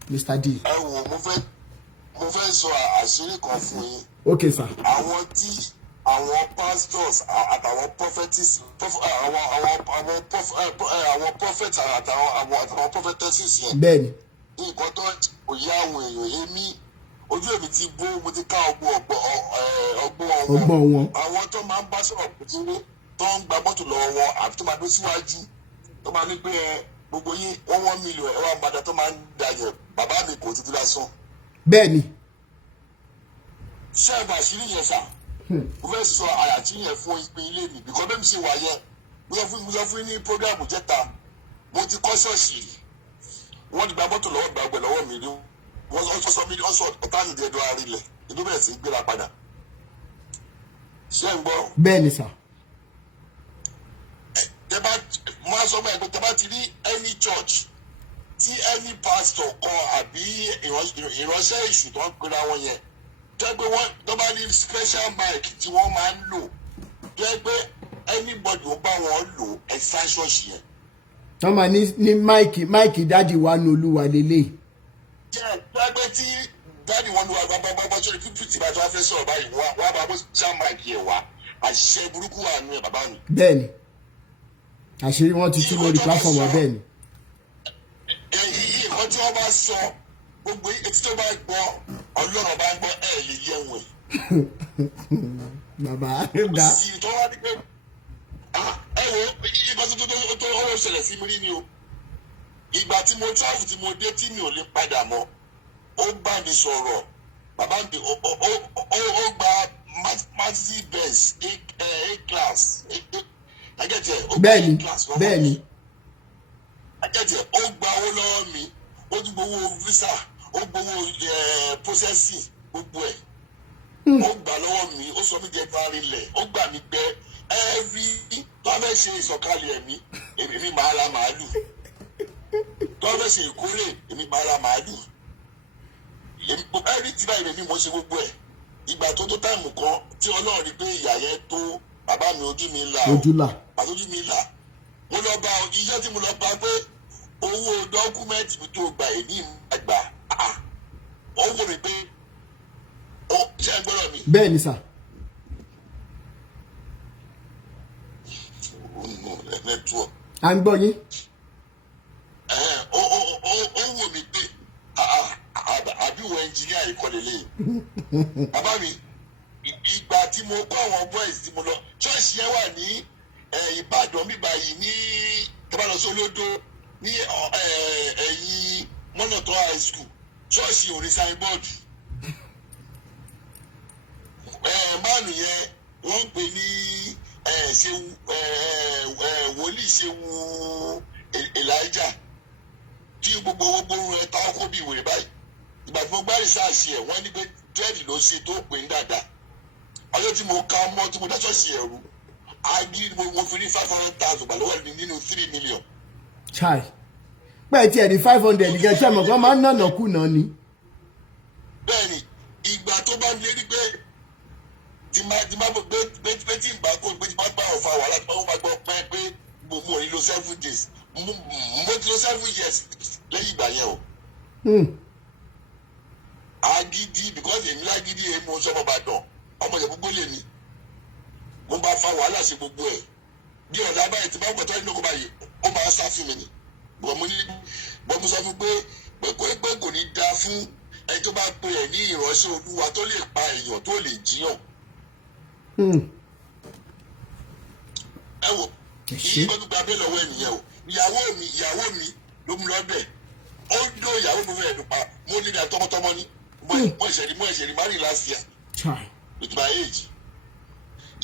Mr. D. Ẹ wo mo fẹ́ sọ àṣírí kan fún yín. Okay sir. Àwọn tí àwọn pastors àtàwọn prophetess àwọn prophets àtàwọn prophetesses yẹn. Bẹ́ẹ̀ni. Nǹkan tó òye àwọn èèyàn èmi ojú èmi ti bó mo ti ká ọgbọ́n wọn. Àwọn tó máa ń bá sọ̀rọ̀ kùtìrì tó ń gba mọ́tò lọ́wọ́ wọn àfi tó máa dó síwájú tó máa ní pé gbogbo yín 1 million ẹ̀rọ àgbàdà tó máa ń dàyẹ̀ bàbá mi kò títí lásán. Bẹ́ẹ̀ni. Ṣé ẹ̀gbà àṣírí yẹn sà? Mo fẹ́ sọ àyàtí yẹn fún ìpín ilé mi bìkọ́ bẹ́ẹ̀ mi ṣe wà yẹn mo sọ fún ní program jẹ́ta mo ti kọ́ ṣọ́ọ̀ṣì rí wọ́n ti gba mọ́tò gbàgbẹ́ lọ́wọ́ mi rí wọ́n sọ mí ọ̀sọ̀ ọ̀tá nìdí ẹ̀dọ́ àrílẹ̀ ìlú bẹ̀rẹ̀ sí gbéra padà. Ṣé ń gbọ́? Bẹ́ẹ̀ni sà. Máa sọ bẹ́ẹ̀ pé tẹ́bá ti rí any church tí any pastor kan àbí ìránṣẹ́ èṣù tó ń pera wọn yẹn jẹ́ pé wọ́n tó bá ní special mic tí wọ́n máa ń lò jẹ́ pé anybody ó bá wọn lò ẹ̀sán ṣọ́ọ̀ṣì yẹn. Wọ́n máa ní máìkì dáàdì wa ní Olúwa lélẹ̀. Jẹ́ pé tí dáàdì wọn ní wa gbàgbàgbà sórí pípìtì bá tó wá fẹ́ sọ̀rọ̀ báyìí wọ́n á bá bó ṣá máìkì yẹn wá àṣẹ burúkú wà nù ẹ̀ bàbá mi. Bẹ́ẹ̀ni àṣírí wọn ti tú lórí platform wa bẹ́ẹ̀ ni. Èyí nǹkan tí wọ́n bá sọ gbogbo etí tó bá gbọ́ Ọlọ́run bá ń gbọ́ ẹ̀ lè yẹ wọ̀n. Bàbá dá. Ìtọ́ wá ní pé ẹ wo ìgbà tó ọ̀rọ̀ ṣẹlẹ̀ sí mi rí ni o. Ìgbà tí mo travel tí mo dé tí mi ò lè padà mọ́ ó bá mi sọ̀rọ̀ bàbá mi ó gba Mercedes Benz A class. Bẹ́ẹ̀ni. Ajẹ́jẹ́ ó gba owó lọ́wọ́ mi ó tún gbowó visa ó gbowó processing gbogbo ẹ̀ ó gbà lọ́wọ́ mi ó sọ mí jẹ́ farilẹ̀ ó gbà mí gbẹ every tó fẹ́ ṣe ìsọ̀kalẹ̀ ẹ̀mí èmi máa ra màálù tó fẹ́ ṣe ìkórè èmi máa ra màálù every tí báyìí èmi mo ṣe gbogbo ẹ̀ ìgbà tó táìmù kan tí Ọlọ́run rí pé ìyá yẹn tó bàbá mi ojú mi là àtọ́jú mi là mo lọ bá iṣẹ́ tí mo lọ bá pé owó dọ́kúmẹ́ǹtì mi tó gba èmi àgbà ó wò mí pé ṣé ẹ gbọ́dọ̀ mi. Bẹ́ẹ̀ ni sà. À ń gbọ́ yín. Ó wò mí pé àbíwọ ẹnjìníà ìkọlẹ̀lẹ̀ bàbá mi ìgbà tí mo kọ́ àwọn boys tí mo lọ ṣọ́ọ̀ṣì yẹn wà ní Ìbàdàn bíbá yìí ní tẹ́bálọ́sọ olódó ní ẹ̀yìn mọ́nàtọ́ high school ṣọ́ọ̀ṣì òní signboard máàlù yẹn wọ́n ń pè ní wòlíì Ṣeun Elijah tí gbogbo owó gbóró ẹ táwọn kó bí ìwé báyìí ìgbà tí mo gbá ìsáàsì ẹ wọ́n ní pé dírẹ́dì ló ṣe tó pè ń dáadáa ọjọ́ tí mo ka mọ́ tí mo dáṣọ́ sí ẹ̀rú agi mo fi ní 500,000 gbà lọ́wọ́ mi nínú 3 million. chai pẹ́ẹ́ tí ẹ̀ ní 500 nìkan ṣé ọmọ kan máa ń nànà kù náà ni. bẹ́ẹ̀ni ìgbà tó bá ń lérí pé tí n bá tí n bá kó pé tí n bá gbà ọ̀fà wàhálà tí wọ́n bá gbọ́ pé mo ní lo 7 days mo ti lo 7 years lẹ́yìn ìgbà yẹn o. agídí because èmi lágídí èmi mo sọ ọmọ Ìbàdàn ọmọ ìyẹn gbogbo lè ní mo bá fa wàhálà sí gbogbo ẹ̀ bí ọ̀dà báyìí tí bá gbọ́tọ́ nínú ọkọ̀ báyìí ó máa sá fún mi ni bọ̀ mo sọ fún pé kò ní dáa fún ẹni tó bá pe ẹ̀ ní ìránṣẹ́ Olúwa tó lè pa èèyàn tó lè jiyàn. ẹ wo iye gbọ́dọ̀ gba abẹ́ lọ́wọ́ ènìyàn o ìyàwó mi ló mú lọ́bẹ̀ ó dó ìyàwó mi fẹ́ẹ́ dùn pa mo ní ìdá tọmọtọmọ ní mo ìṣẹ̀rí marry last year with my age.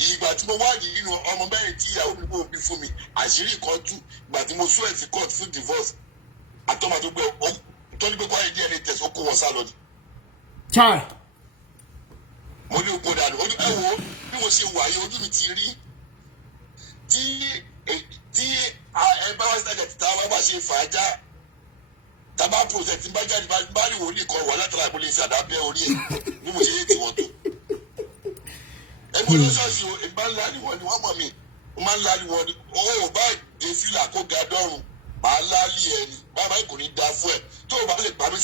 ìgbà tí mo wádìí nínú ọmọ mẹ́rin tí ìyàwó mi bò bí fún mi àṣírí kan tú ìgbà tí mo sún ẹ̀ sí court fún divorce àtọ́mà tó gbé tọ́lú pé kwáyé DNA test ó kó wọn sá lọ ni. mo ní oko dànù ojú ẹ wo bí mo ṣe wà yìí ojú mi ti rí tí ẹ bá wá sítájà tí táwa bá ṣe fàájà tábà process bá jáde bá rí wòlíì kan wà látara ìmúlẹ̀ sí àdábẹ́ orí ẹ̀ bí mo ṣe yé tiwọn tó. ẹgbẹ́ olóṣooṣù ìgbà ńlá ni wọ́n mọ̀ mí wọ́n máa ń lálẹ́ wọn ni ó bá dé fìlà kó ga dọ́rùn máa lálẹ́ ẹni bàbá kò ní da fún ẹ tó o bá lè pa mí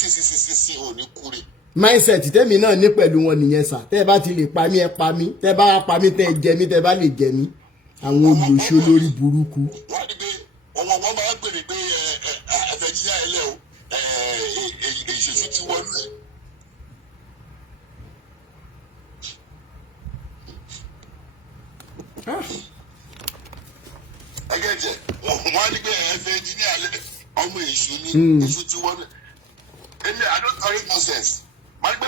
sí ò ní kúre. mindset tèmi náà ní pẹ̀lú wọn nìyẹn sà tẹ́ ẹ bá ti lè pa mí ẹ pa mí tẹ́ ẹ bá pa mí tẹ́ ẹ jẹ mí tẹ́ ẹ bá lè jẹ mí àwọn olùṣe olórí burúkú. wọ́n ní pé wọn máa ń pè mí pé ẹ̀fẹ̀ jíjà ẹlẹ́ o èṣèṣù ti wọnú ẹ̀. ẹgẹ jẹ wọn á ní pé ẹfẹ ẹnjìníà alẹ ọmọ èṣù ní èṣù tí wọn èmi I don't tolerate nonsense máa ń gbé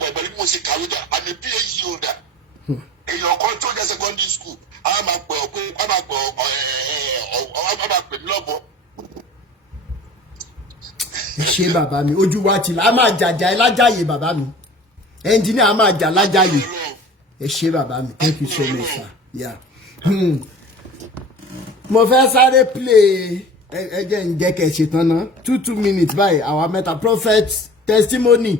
pẹ̀lú bí mo ṣe kàwé dá àmì PhD holder èèyàn kan tó jẹ́ secondary school a máa pè ọ́ pé a máa pè mí lọ́bọ̀. ẹ ṣe bàbá mi ojú wa ti là á máa jàjà ẹ lájàyè bàbá mi ẹnjìníà á máa jà lájàyè ẹ ṣe bàbá mi thank you so much sir. Yeah. mo fẹ́ sáré play ẹ jẹ́ ń jẹ́ kẹ́ ṣe tán ná 2 minutes báyìí àwa mẹ́ta prophet testimony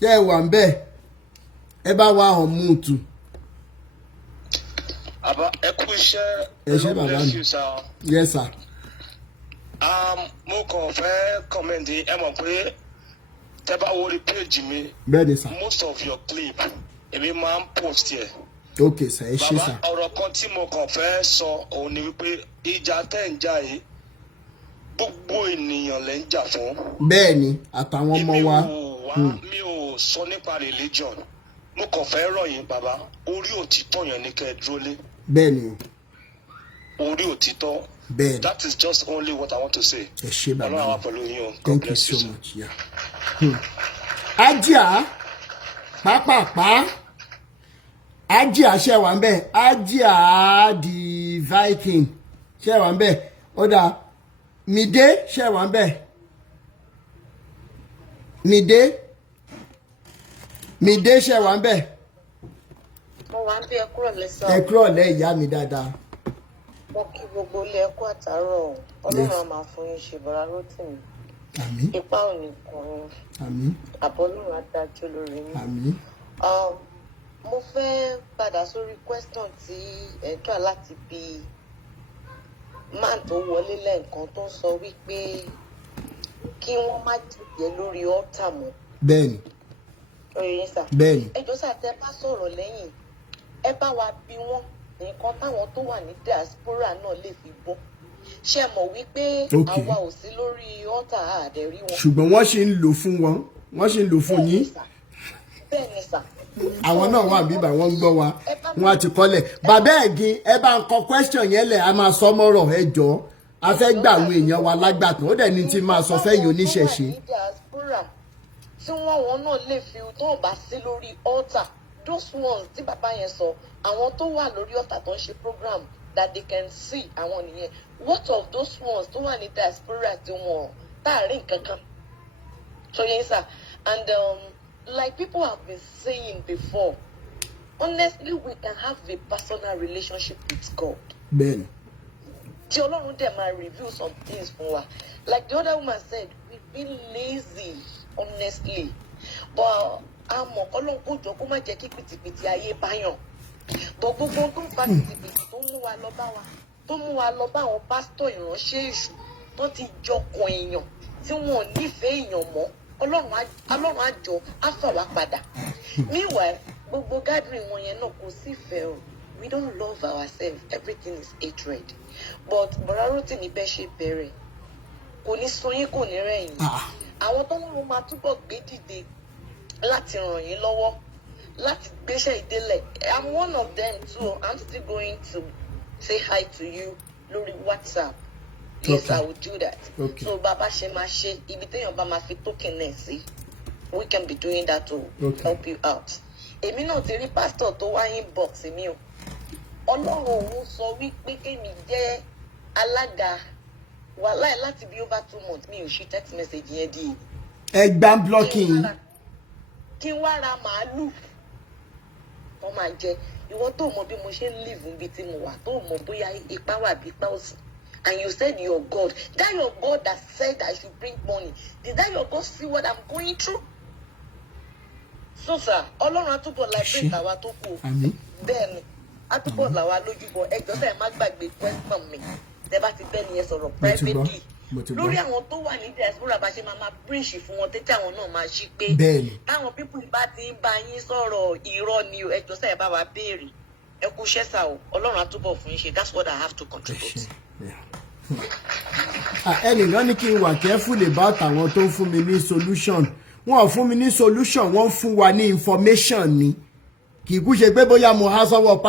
jẹ́ ẹ wà ń bẹ́ẹ̀ ẹ bá wa hàn mú tù. àbá ẹ kú iṣẹ́ ẹ ṣe bàbá mi yes sir. mo kàn fẹ́ kọ́mẹ́ǹtì ẹ mọ̀ pé tẹ́ bá wọlé péjì mi bẹ́ẹ̀ ni sir. most of your clip èmi máa ń post yẹ. ok sir ẹ ṣe sir. bàbá ọ̀rọ̀ kan tí mo kàn fẹ́ sọ òun ni wípé ìjà tẹ́ ń jà yìí gbogbo ènìyàn lẹ́ ń jà fún. bẹ́ẹ̀ ni àtàwọn ọmọ wa. mi ò sọ nípa religion mo kàn fẹ́ rọ̀ yín bàbá orí òtítọ́ yẹn ni kẹ́ ẹ dúró lé. bẹ́ẹ̀ ni o. orí òtítọ́. bẹ́ẹ̀ ni. that is just only what I want to say. ẹ ṣe bàbá mi ọlọ́run àwọn pẹ̀lú yín o. thank you so much. ajá pápápá ajá ṣe wà ń bẹ̀ ajá the Viking ṣe wà ń bẹ̀ ọ̀dà Mide ṣe wà ń bẹ̀ Mide ṣe wà ń bẹ̀. mo wà ń bí ẹ kúrò lẹ́sàn. ẹ kúrò lẹ́ ìyá mi dáadáa. mo kí gbogbo ilé ẹkú àtàárọ̀ ọlọ́run á máa fún yín ṣe bọ́lá Rótìmí. àmín. ipá ò ní kàn yín. àmín. àbọ̀lọ́run á dájú lórí yín. àmín. mo fẹ́ padà sórí question tí ẹ̀dọ́ láti bí man tó wọlé lẹ́ẹ̀kan tó sọ wípé kí wọ́n má jẹ́ lórí ọ́tà mọ́. bẹ́ẹ̀ni. oye sà. bẹ́ẹ̀ni. ẹjọ́ sà tẹ́ bá sọ̀rọ̀ lẹ́yìn ẹ bá wa bí wọ́n nǹkan táwọn tó wà ní diaspora náà lè fi bọ́ ṣe mọ̀ wípé àwa ò sí lórí ọ́tà àdẹ̀rí wọn. ṣùgbọ́n wọ́n ṣì ń lò fún wọn wọ́n ṣì ń lò fún yín. bẹ́ẹ̀ni sà. àwọn náà wà bíbà wọ́n ń gbọ́ wa wọ́n á ti kọ́lẹ̀ bàbá ẹ̀gìn ẹ bá ń kọ question yẹn lẹ̀ a máa sọ mọ́rọ̀ ẹ jọ a fẹ́ gbà àwọn èèyàn wa lágbàtàn ó dẹ̀ ní tí máa sọ fẹ́ yìí oníṣẹ̀ṣe. tí wọ́n náà lè fi tó bá sí lórí ọ́tà those ones tí bàbá yẹn sọ àwọn tó wà lórí ọ̀tà tó ń ṣe program that they can see àwọn nìyẹn. What of those ones tó wà ní diaspora tí wọn táàrí nǹkankan? So yes sir, and like people have been saying before, honestly we can have a personal relationship with God. Ben. Tí Ọlọ́run dẹ̀ máa reveal some things fún wa. Like the other woman said, we've been lazy, honestly. But àmọ́ Ọlọ́run kò jọ kó má jẹ́ kí pìtìpìtì ayé báyàn. But gbogbo tó ń fa pìtìpìtì tó mú wa lọ bá wa, tó mú wa lọ bá àwọn pásítọ̀ ìránṣẹ́ èṣù tó ti jọkàn èèyàn tí wọn ò nífẹ̀ẹ́ èèyàn mọ́. Ọlọ́run àjọ á fà wá padà. Meanwhile, gbogbo gathering wọn yẹn náà kò sí ìfẹ́ o. We don't love ourselves. Everything is hatred. But bọ̀rọ̀ Rótìmí bẹ́ẹ̀ ṣe bẹ̀rẹ̀. Kò ní sọ yín kò ní rẹ̀yìn. Àwọn tó wọ́n máa túbọ̀ gbé dìde láti ràn yín lọ́wọ́, láti gbéṣẹ́ ìdélẹ̀. I'm one of them too. I'm still going to say hi to you lórí WhatsApp. Yes, I will do that. Okay. So bàbá ṣe máa ṣe ibi téèyàn bá máa fi token náà sí. We can be doing that to help you out. Èmi náà ti rí pastor tó wá inbox mi o. Ọlọ́run òun sọ wípé kémi jẹ́ alága wàláì láti bí over 2 months mi ò ṣí text message yẹn di. Ẹgbàm blocking. Kí n wá ra màálù tó máa jẹ. Ìwọ tó mọ bí mo ṣe ń live níbi tí mo wà tó mọ bóyá ipá wà bí ipá òsì. And you said your God, that your God that said I should bring money, did that your God see what I'm going through? So sir, Ọlọ́run àtúbọ̀ láìpẹ́ ìtàwá tó kù. Bẹ́ẹ̀ ni, àtúbọ̀ làwa lójúbọ ẹjọ́ sẹ́yìn má gbàgbé question mi. Tẹ́ bá ti bẹ́ẹ̀ ni ẹ sọ̀rọ̀ privately. Lórí àwọn tó wà ní diaspora bá ṣe máa preach fún wọn tẹ́tí àwọn náà máa ṣí pé. Táwọn people bá ti ń bá yín sọ̀rọ̀ irọ́ ni o, ẹjọ́ sẹ́yìn bá wa béèrè. Ẹ kú iṣẹ́ sà o, Ọlọ́run àtúbọ̀ fún yín ṣe. That's what I have to contribute. Ẹnìkan ní kí n wà careful about àwọn tó ń fún mi ní solution. Wọ́n ò fún mi ní solution, wọ́n fún wa ní information ni. Kì í kú ṣe pé bóyá mo há sọ́wọ́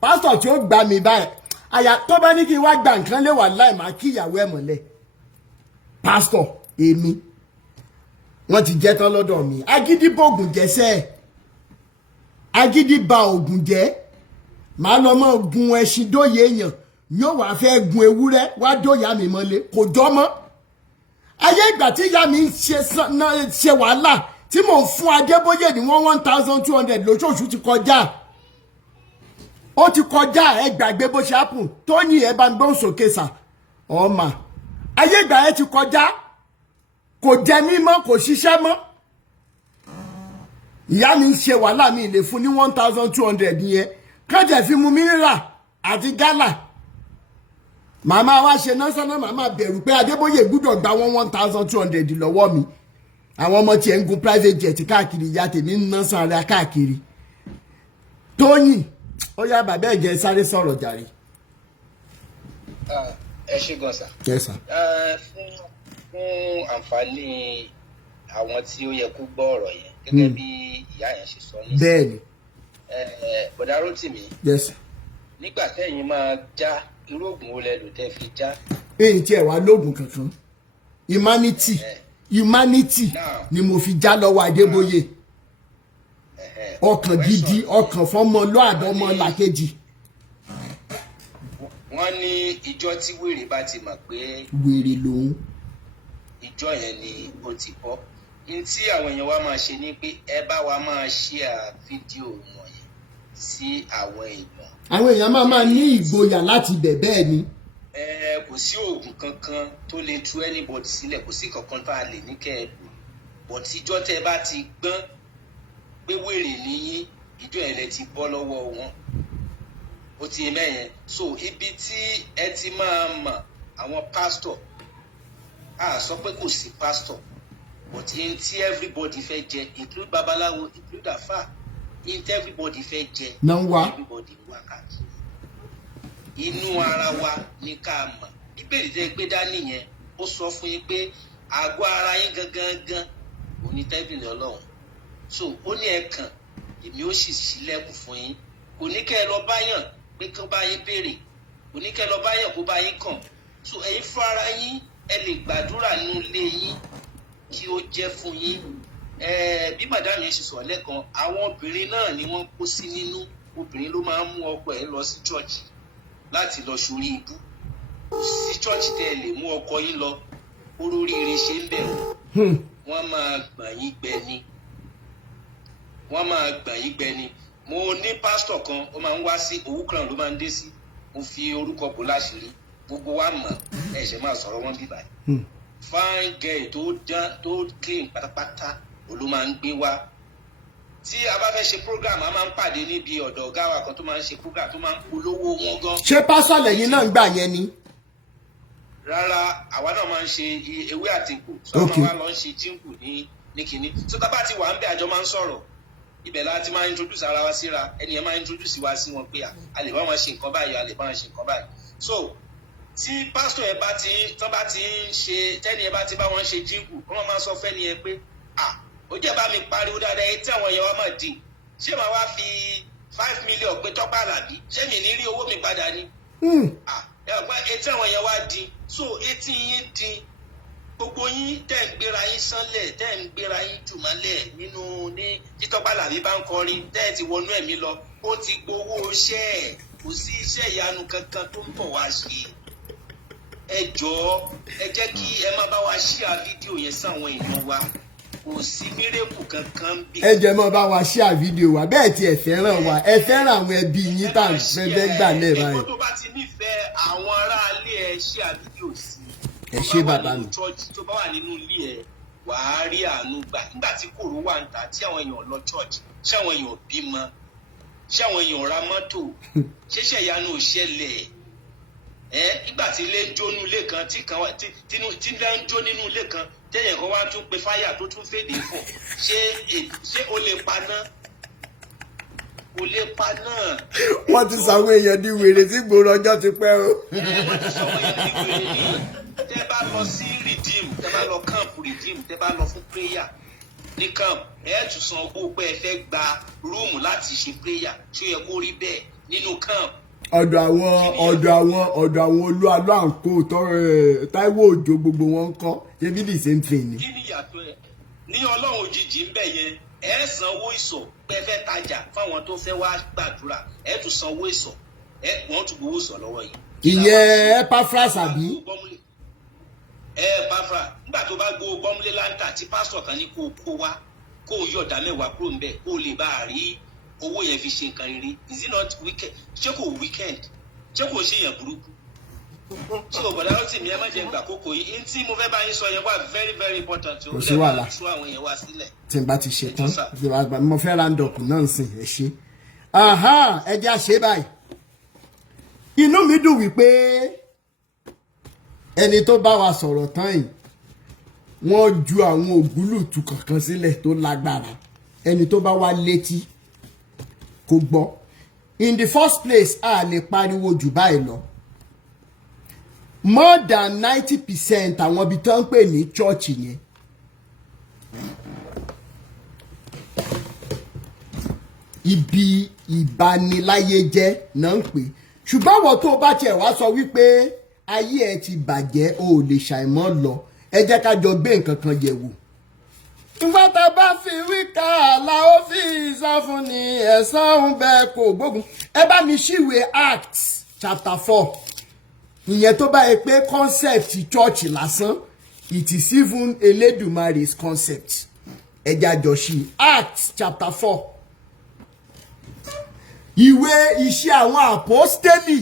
pastor tí ó gbà mí báyìí. Àyà tó bá ní kí n wá gba nǹkan lé wà láì máa kí ìyàwó ẹ̀ mọ́lẹ̀. Pastor èmi wọ́n ti jẹ́ tán lọ́dọ̀ mi. Agídí bògùn jẹ́sẹ́. Agídí ba ògùn jẹ́. Màá lọ mọ́ gun ẹṣin dóye èèyàn. Yóò wá fẹ́ gun ewúrẹ́ wá dóyà mi mọ́lé kò jọ mọ́. Ayé ìgbà tí ìyá mi ṣe wàhálà tí mò ń fún Adébóyè ní 1,200 lóṣooṣù ti kọjá. Ó ti kọjá ẹ gbàgbé bó ṣe happen tó ní ẹ bá ń gbọ́n sókè sà ọmọ. Ayé ìgbà ẹ ti kọjá kò jẹ mí mọ́ kò ṣiṣẹ́ mọ́. Ìyá mi ṣe wàhálà mi lè fún ní 1,200 yẹn kájẹ̀ fi mu mineral àti gálà. Màmá wa ṣe national màmá bẹ̀rù pé Adébóyè gbúdọ̀ gba 1,200 lọ́wọ́ mi. Àwọn ọmọ tí ẹ̀ ń gun private jet káàkiri ìyá tèmi ń ná sanra káàkiri. Tóyìn ó yá bàbá ẹ̀jẹ̀ sáré sọ̀rọ̀ jàre. Ẹ ṣé gan sà. Yes sir. Fún àǹfààní àwọn tí ó yẹ kó gbọ́ ọ̀rọ̀ yẹn gẹ́gẹ́ bí ìyá yẹn ṣe sọ ní. Bẹ́ẹ̀ni. Bọ̀dá Rótìmí. Yes sir. Nígbà tẹ́yìn máa já irú oògùn wo lẹ lò tẹ́ fi já. Èyí tí ẹ wá lóògùn kankan. Humanity ni mo fi já lọ́wọ́ Adébóyè. Ọkàn gidi, ọkàn fọmọ lọ́àdọ́ ọmọ làkejì. Wọ́n ní ìjọ tí wèrè bá ti mọ̀ pé wèrè lòun. Ìjọ yẹn ni ó ti bọ́. Ní tí àwọn èèyàn wa máa ṣe ni pé ẹ bá wa máa share fídíò wọ̀nyẹn sí àwọn èèyàn. Àwọn èèyàn máa ní ìgboyà láti bẹ̀ bẹ́ẹ̀ ni. Kò sí oògùn kankan tó lè tú anybody sílẹ̀, kò sí kankan tá a lè ní kẹ́ ẹ lò. But ìjọ tẹ́ bá ti gbọ́n pé wèrè níyín, ìjọ yẹn lẹ ti bọ́ lọ́wọ́ wọn. Ó ti mẹ́yẹn. So ibi tí ẹ ti máa mọ̀ àwọn pastor, a sọ pé kò sí pastor, but in tí everybody fẹ́ jẹ, include babaláwo, include àfà, in tí everybody fẹ́ jẹ, everybody wá káàkiri. Inú ara wa ní ká mọ̀. Bíbélì tẹ́ gbé dání yẹn, ó sọ fún yín pé àgọ́ ara yín gangan òní tẹ́bìlì Ọlọ́run. So ó ní ẹ̀kan, èmi ó sì ṣílẹ̀kùn fún yín. Kò ní kẹ́ ẹ lọ báyàn pé kó bá yín béèrè. Kò ní kẹ́ ẹ lọ báyàn kó bá yín kàn. So ẹ̀yin fún ara yín, ẹ lè gbàdúrà nínú ilé yín kí ó jẹ́ fún yín. Bí màdámù yẹn ṣe sọ̀rọ̀ lẹ́kan, àwọn obìnrin náà ni wọ́n kó sí nínú. Obìnrin ló máa ń mú ọkọ ẹ̀ lọ sí church. láti lọ sórí ibú sí church tẹ́ ẹ lè mú ọkọ yín lọ oríire ṣe ń bẹ̀ wọ́n máa gbà yín gbẹ ni wọ́n máa gbà yín gbẹ ni. Mo ní pásítọ̀ kan ó máa ń wá sí Òwúkọ̀ràn ló máa ń dé sí mo fi orúkọ bò láṣìírí gbogbo wa mọ̀ ẹ ṣe máa sọ̀rọ̀ wọn bí báyìí fine girl tó clean pátápátá ló máa ń gbé wá. Tí a bá fẹ́ ṣe program a máa ń pàdé níbi ọ̀dọ̀ ọ̀gá wa kan tó máa ń ṣe program tó máa ń polówó wọn gan. ṣé pásọ̀ lẹ́yìn náà ń gbà yẹn ni. Rárá àwa náà máa ń ṣe ewé àtìkù sọ́nà wa lọ ń ṣe jíǹkù ní kínní tó tá bá ti wà ń bẹ àjọ máa ń sọ̀rọ̀ ibẹ̀ láti máa introduce ara wa síra ẹnìyẹn máa introduce wa sí wọn pé a lè bá wọn ṣe nǹkan báyìí a lè bá wọn ṣe nǹkan báyìí. So tí pásítọ̀ yẹn bá ti tán bá ti ń ṣe tẹ́nìyẹn bá ti bá wọn ṣe jíǹkù wọ́n máa sọ fẹ́nìyẹn pé ó jẹ́ bá mi pariwo dáadáa etí àwọn èèyàn wa máa dì ṣé màá wá fi 5 million pé Tọ́pẹ́ Àlàbí ṣé mi ní rí owó mi padà ni. Etí àwọn èèyàn wa dì so etí yín dì gbogbo yín tẹ́ ń gbéra yín sánlẹ̀ tẹ́ ń gbéra yín jùmọ́lẹ̀ nínú ní Tọ́pẹ́ Àlàbí bá ń kọrin tẹ́ ẹ ti wọnú ẹ̀mí lọ ó ti gbowó iṣẹ́ ẹ̀ kò sí iṣẹ́ ìyanu kankan tó ń bọ̀ wá ṣe. Ẹ jọ̀ọ́ ẹ jẹ́ kí ẹ má bá wa share fídíò yẹn sáwọn èèyàn wa kò sí mírèkù kankan bí. ẹ jẹ́ mọ́ bá wa share fídíò wa bẹ́ẹ̀ tí ẹ fẹ́ràn wa ẹ fẹ́ràn àwọn ẹbí yín tá à ń fẹ́ gbà lẹ́ẹ̀ báyìí. ẹ̀kọ́ tó bá ti nífẹ̀ẹ́ àwọn aráalé ẹ share fídíò sí ẹ ṣé bàbá mi. tó bá wà nínú ilé ẹ wàá rí àánú gbà nígbà tí kòró wà ń ta tí àwọn èèyàn lọ church ṣé àwọn èèyàn bímọ ṣé àwọn èèyàn ra mọ́tò ṣẹṣẹ ìyanu ò ṣẹlẹ̀ nígbà tí ilé ń jó nínú ilé kan tí ilé ń jó nínú ilé kan téèyàn kan wá tún pe fáyà tó tún fèdè fọ ṣé o lè paná kò lè paná. wọ́n ti sàwọn èèyàn di wèrè tí gbòòrò ọjọ́ ti pẹ́ o. wọ́n ti sàwọn èèyàn di wèrè ní tẹ́ bá lọ sí redeem tẹ́ bá lọ camp redeem tẹ́ bá lọ fún prayer ní camp tún san owó pé ẹ fẹ́ gba rúùmù láti ṣe prayer ṣó yẹ kó rí bẹ́ẹ̀ nínú camp. ọ̀dọ̀ àwọn Olú Alo àǹkó Táíwò Òjó gbogbo wọn ń kọ́ ṣebí the same thing ni. kí ni ìyàtọ̀ ẹ ní Ọlọ́run òjijì ń bẹ̀ yẹn san owó ìsọ̀ pé ẹ fẹ́ tajà fáwọn tó fẹ́ wá gbàdúrà tún san owó ìsọ̀ wọ́n tún gbowó sọ̀ lọ́wọ́ yìí. ìyẹn Epafras àbí. Epafras nígbà tó bá gbowó gbọ́múlé láńtà tí pásítọ̀ kan ní kó wá kó yọ̀dá mẹ́wàá kúrò ń bẹ̀ kó lè bá a rí owó yẹn fi ṣe nǹkan rere is it not wicked ṣé kò weekend ṣé kò ṣe yẹn burúkú. so bọ̀dá ló tì mí ẹ má jẹ́ gbà kókò yìí tí mo fẹ́ bá yín sọ yẹn wà very very important. kò sí wàhálà tí n bá ti ṣe tán mo fẹ́ round up náà sìn ẹ ṣe. ẹ jẹ́ àṣẹ báyìí inú mi dùn wípé ẹni tó bá wa sọ̀rọ̀ tán yìí wọ́n ju àwọn ògúlùtù kankan sílẹ̀ tó lágbára ẹni tó bá wá létí kò gbọ́. In the first place a lè pariwo jù báyìí lọ more than 90% àwọn ibi tó ń pè ní church yẹn ibi ìbaniláyé jẹ́ náà ń pè ṣùgbọ́n àwọn tó bá tiẹ̀ wá sọ wípé ayé ẹ ti bàjẹ́ o ò lè ṣàìmọ́ lọ ẹ jẹ́ ká jọ gbé nǹkan kan yẹ̀ wò. Nígbà tá a bá fi wí ká àlà ó fi ìsọfún ni ẹ̀san ń bẹ kò gbógun. Ẹ bá mi ṣíwèé Acts chapter 4. Ìyẹn tó bá yẹ pé concept church lásán it is even Elédùmarè's concept. Ẹ jẹ́ àjọṣe Acts chapter 4. Ìwé iṣẹ́ àwọn àpọ́stélì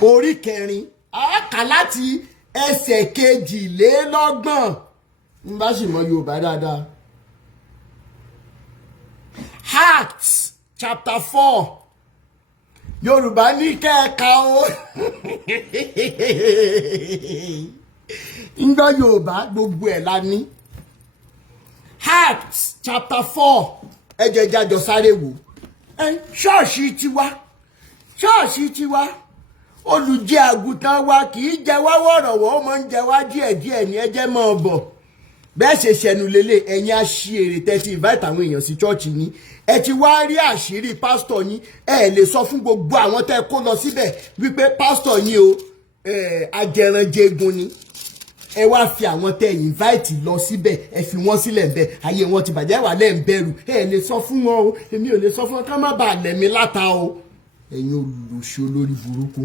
orí 4 a kà láti ẹsẹ̀ 22 n bá sì mọ Yorùbá dáadáa. Acts chapter 4 Yorùbá ní kẹ́ẹ̀ka o ń gbọ́ Yorùbá gbogbo ẹ̀ la ní. Acts chapter 4 ẹ jẹ́ jájọ sáré wò ṣọ́ọ̀ṣì tiwa olùjẹ àgùntàn wa kì í jẹ wá wọ̀rọ̀wọ̀ ó máa ń jẹ wá díẹ̀díẹ̀ ní ẹjẹ́ máa bọ̀ bẹ́ẹ̀ ṣe ṣẹnu lélẹ̀ ẹ̀yin aṣèrè tẹ́tí invite àwọn èèyàn sí chọ́ọ̀chì yín ẹ ti wá rí àṣírí pásítọ̀ yín ẹ lè sọ fún gbogbo àwọn tẹ́ kó lọ síbẹ̀ wípé pásítọ̀ yín o ajẹranjẹgun ni ẹ wá fi àwọn tẹ́ invite lọ síbẹ̀ ẹ fi wọ́n sílẹ̀ bẹ́ẹ̀ ayé wọn ti bàjẹ́ wà lẹ́ ń bẹ̀rù ẹ lè sọ fún wọn o èmi ò lè sọ fún wọn ká má bàa lẹ̀mí láta o ẹ̀yin olùṣe olórí burúkú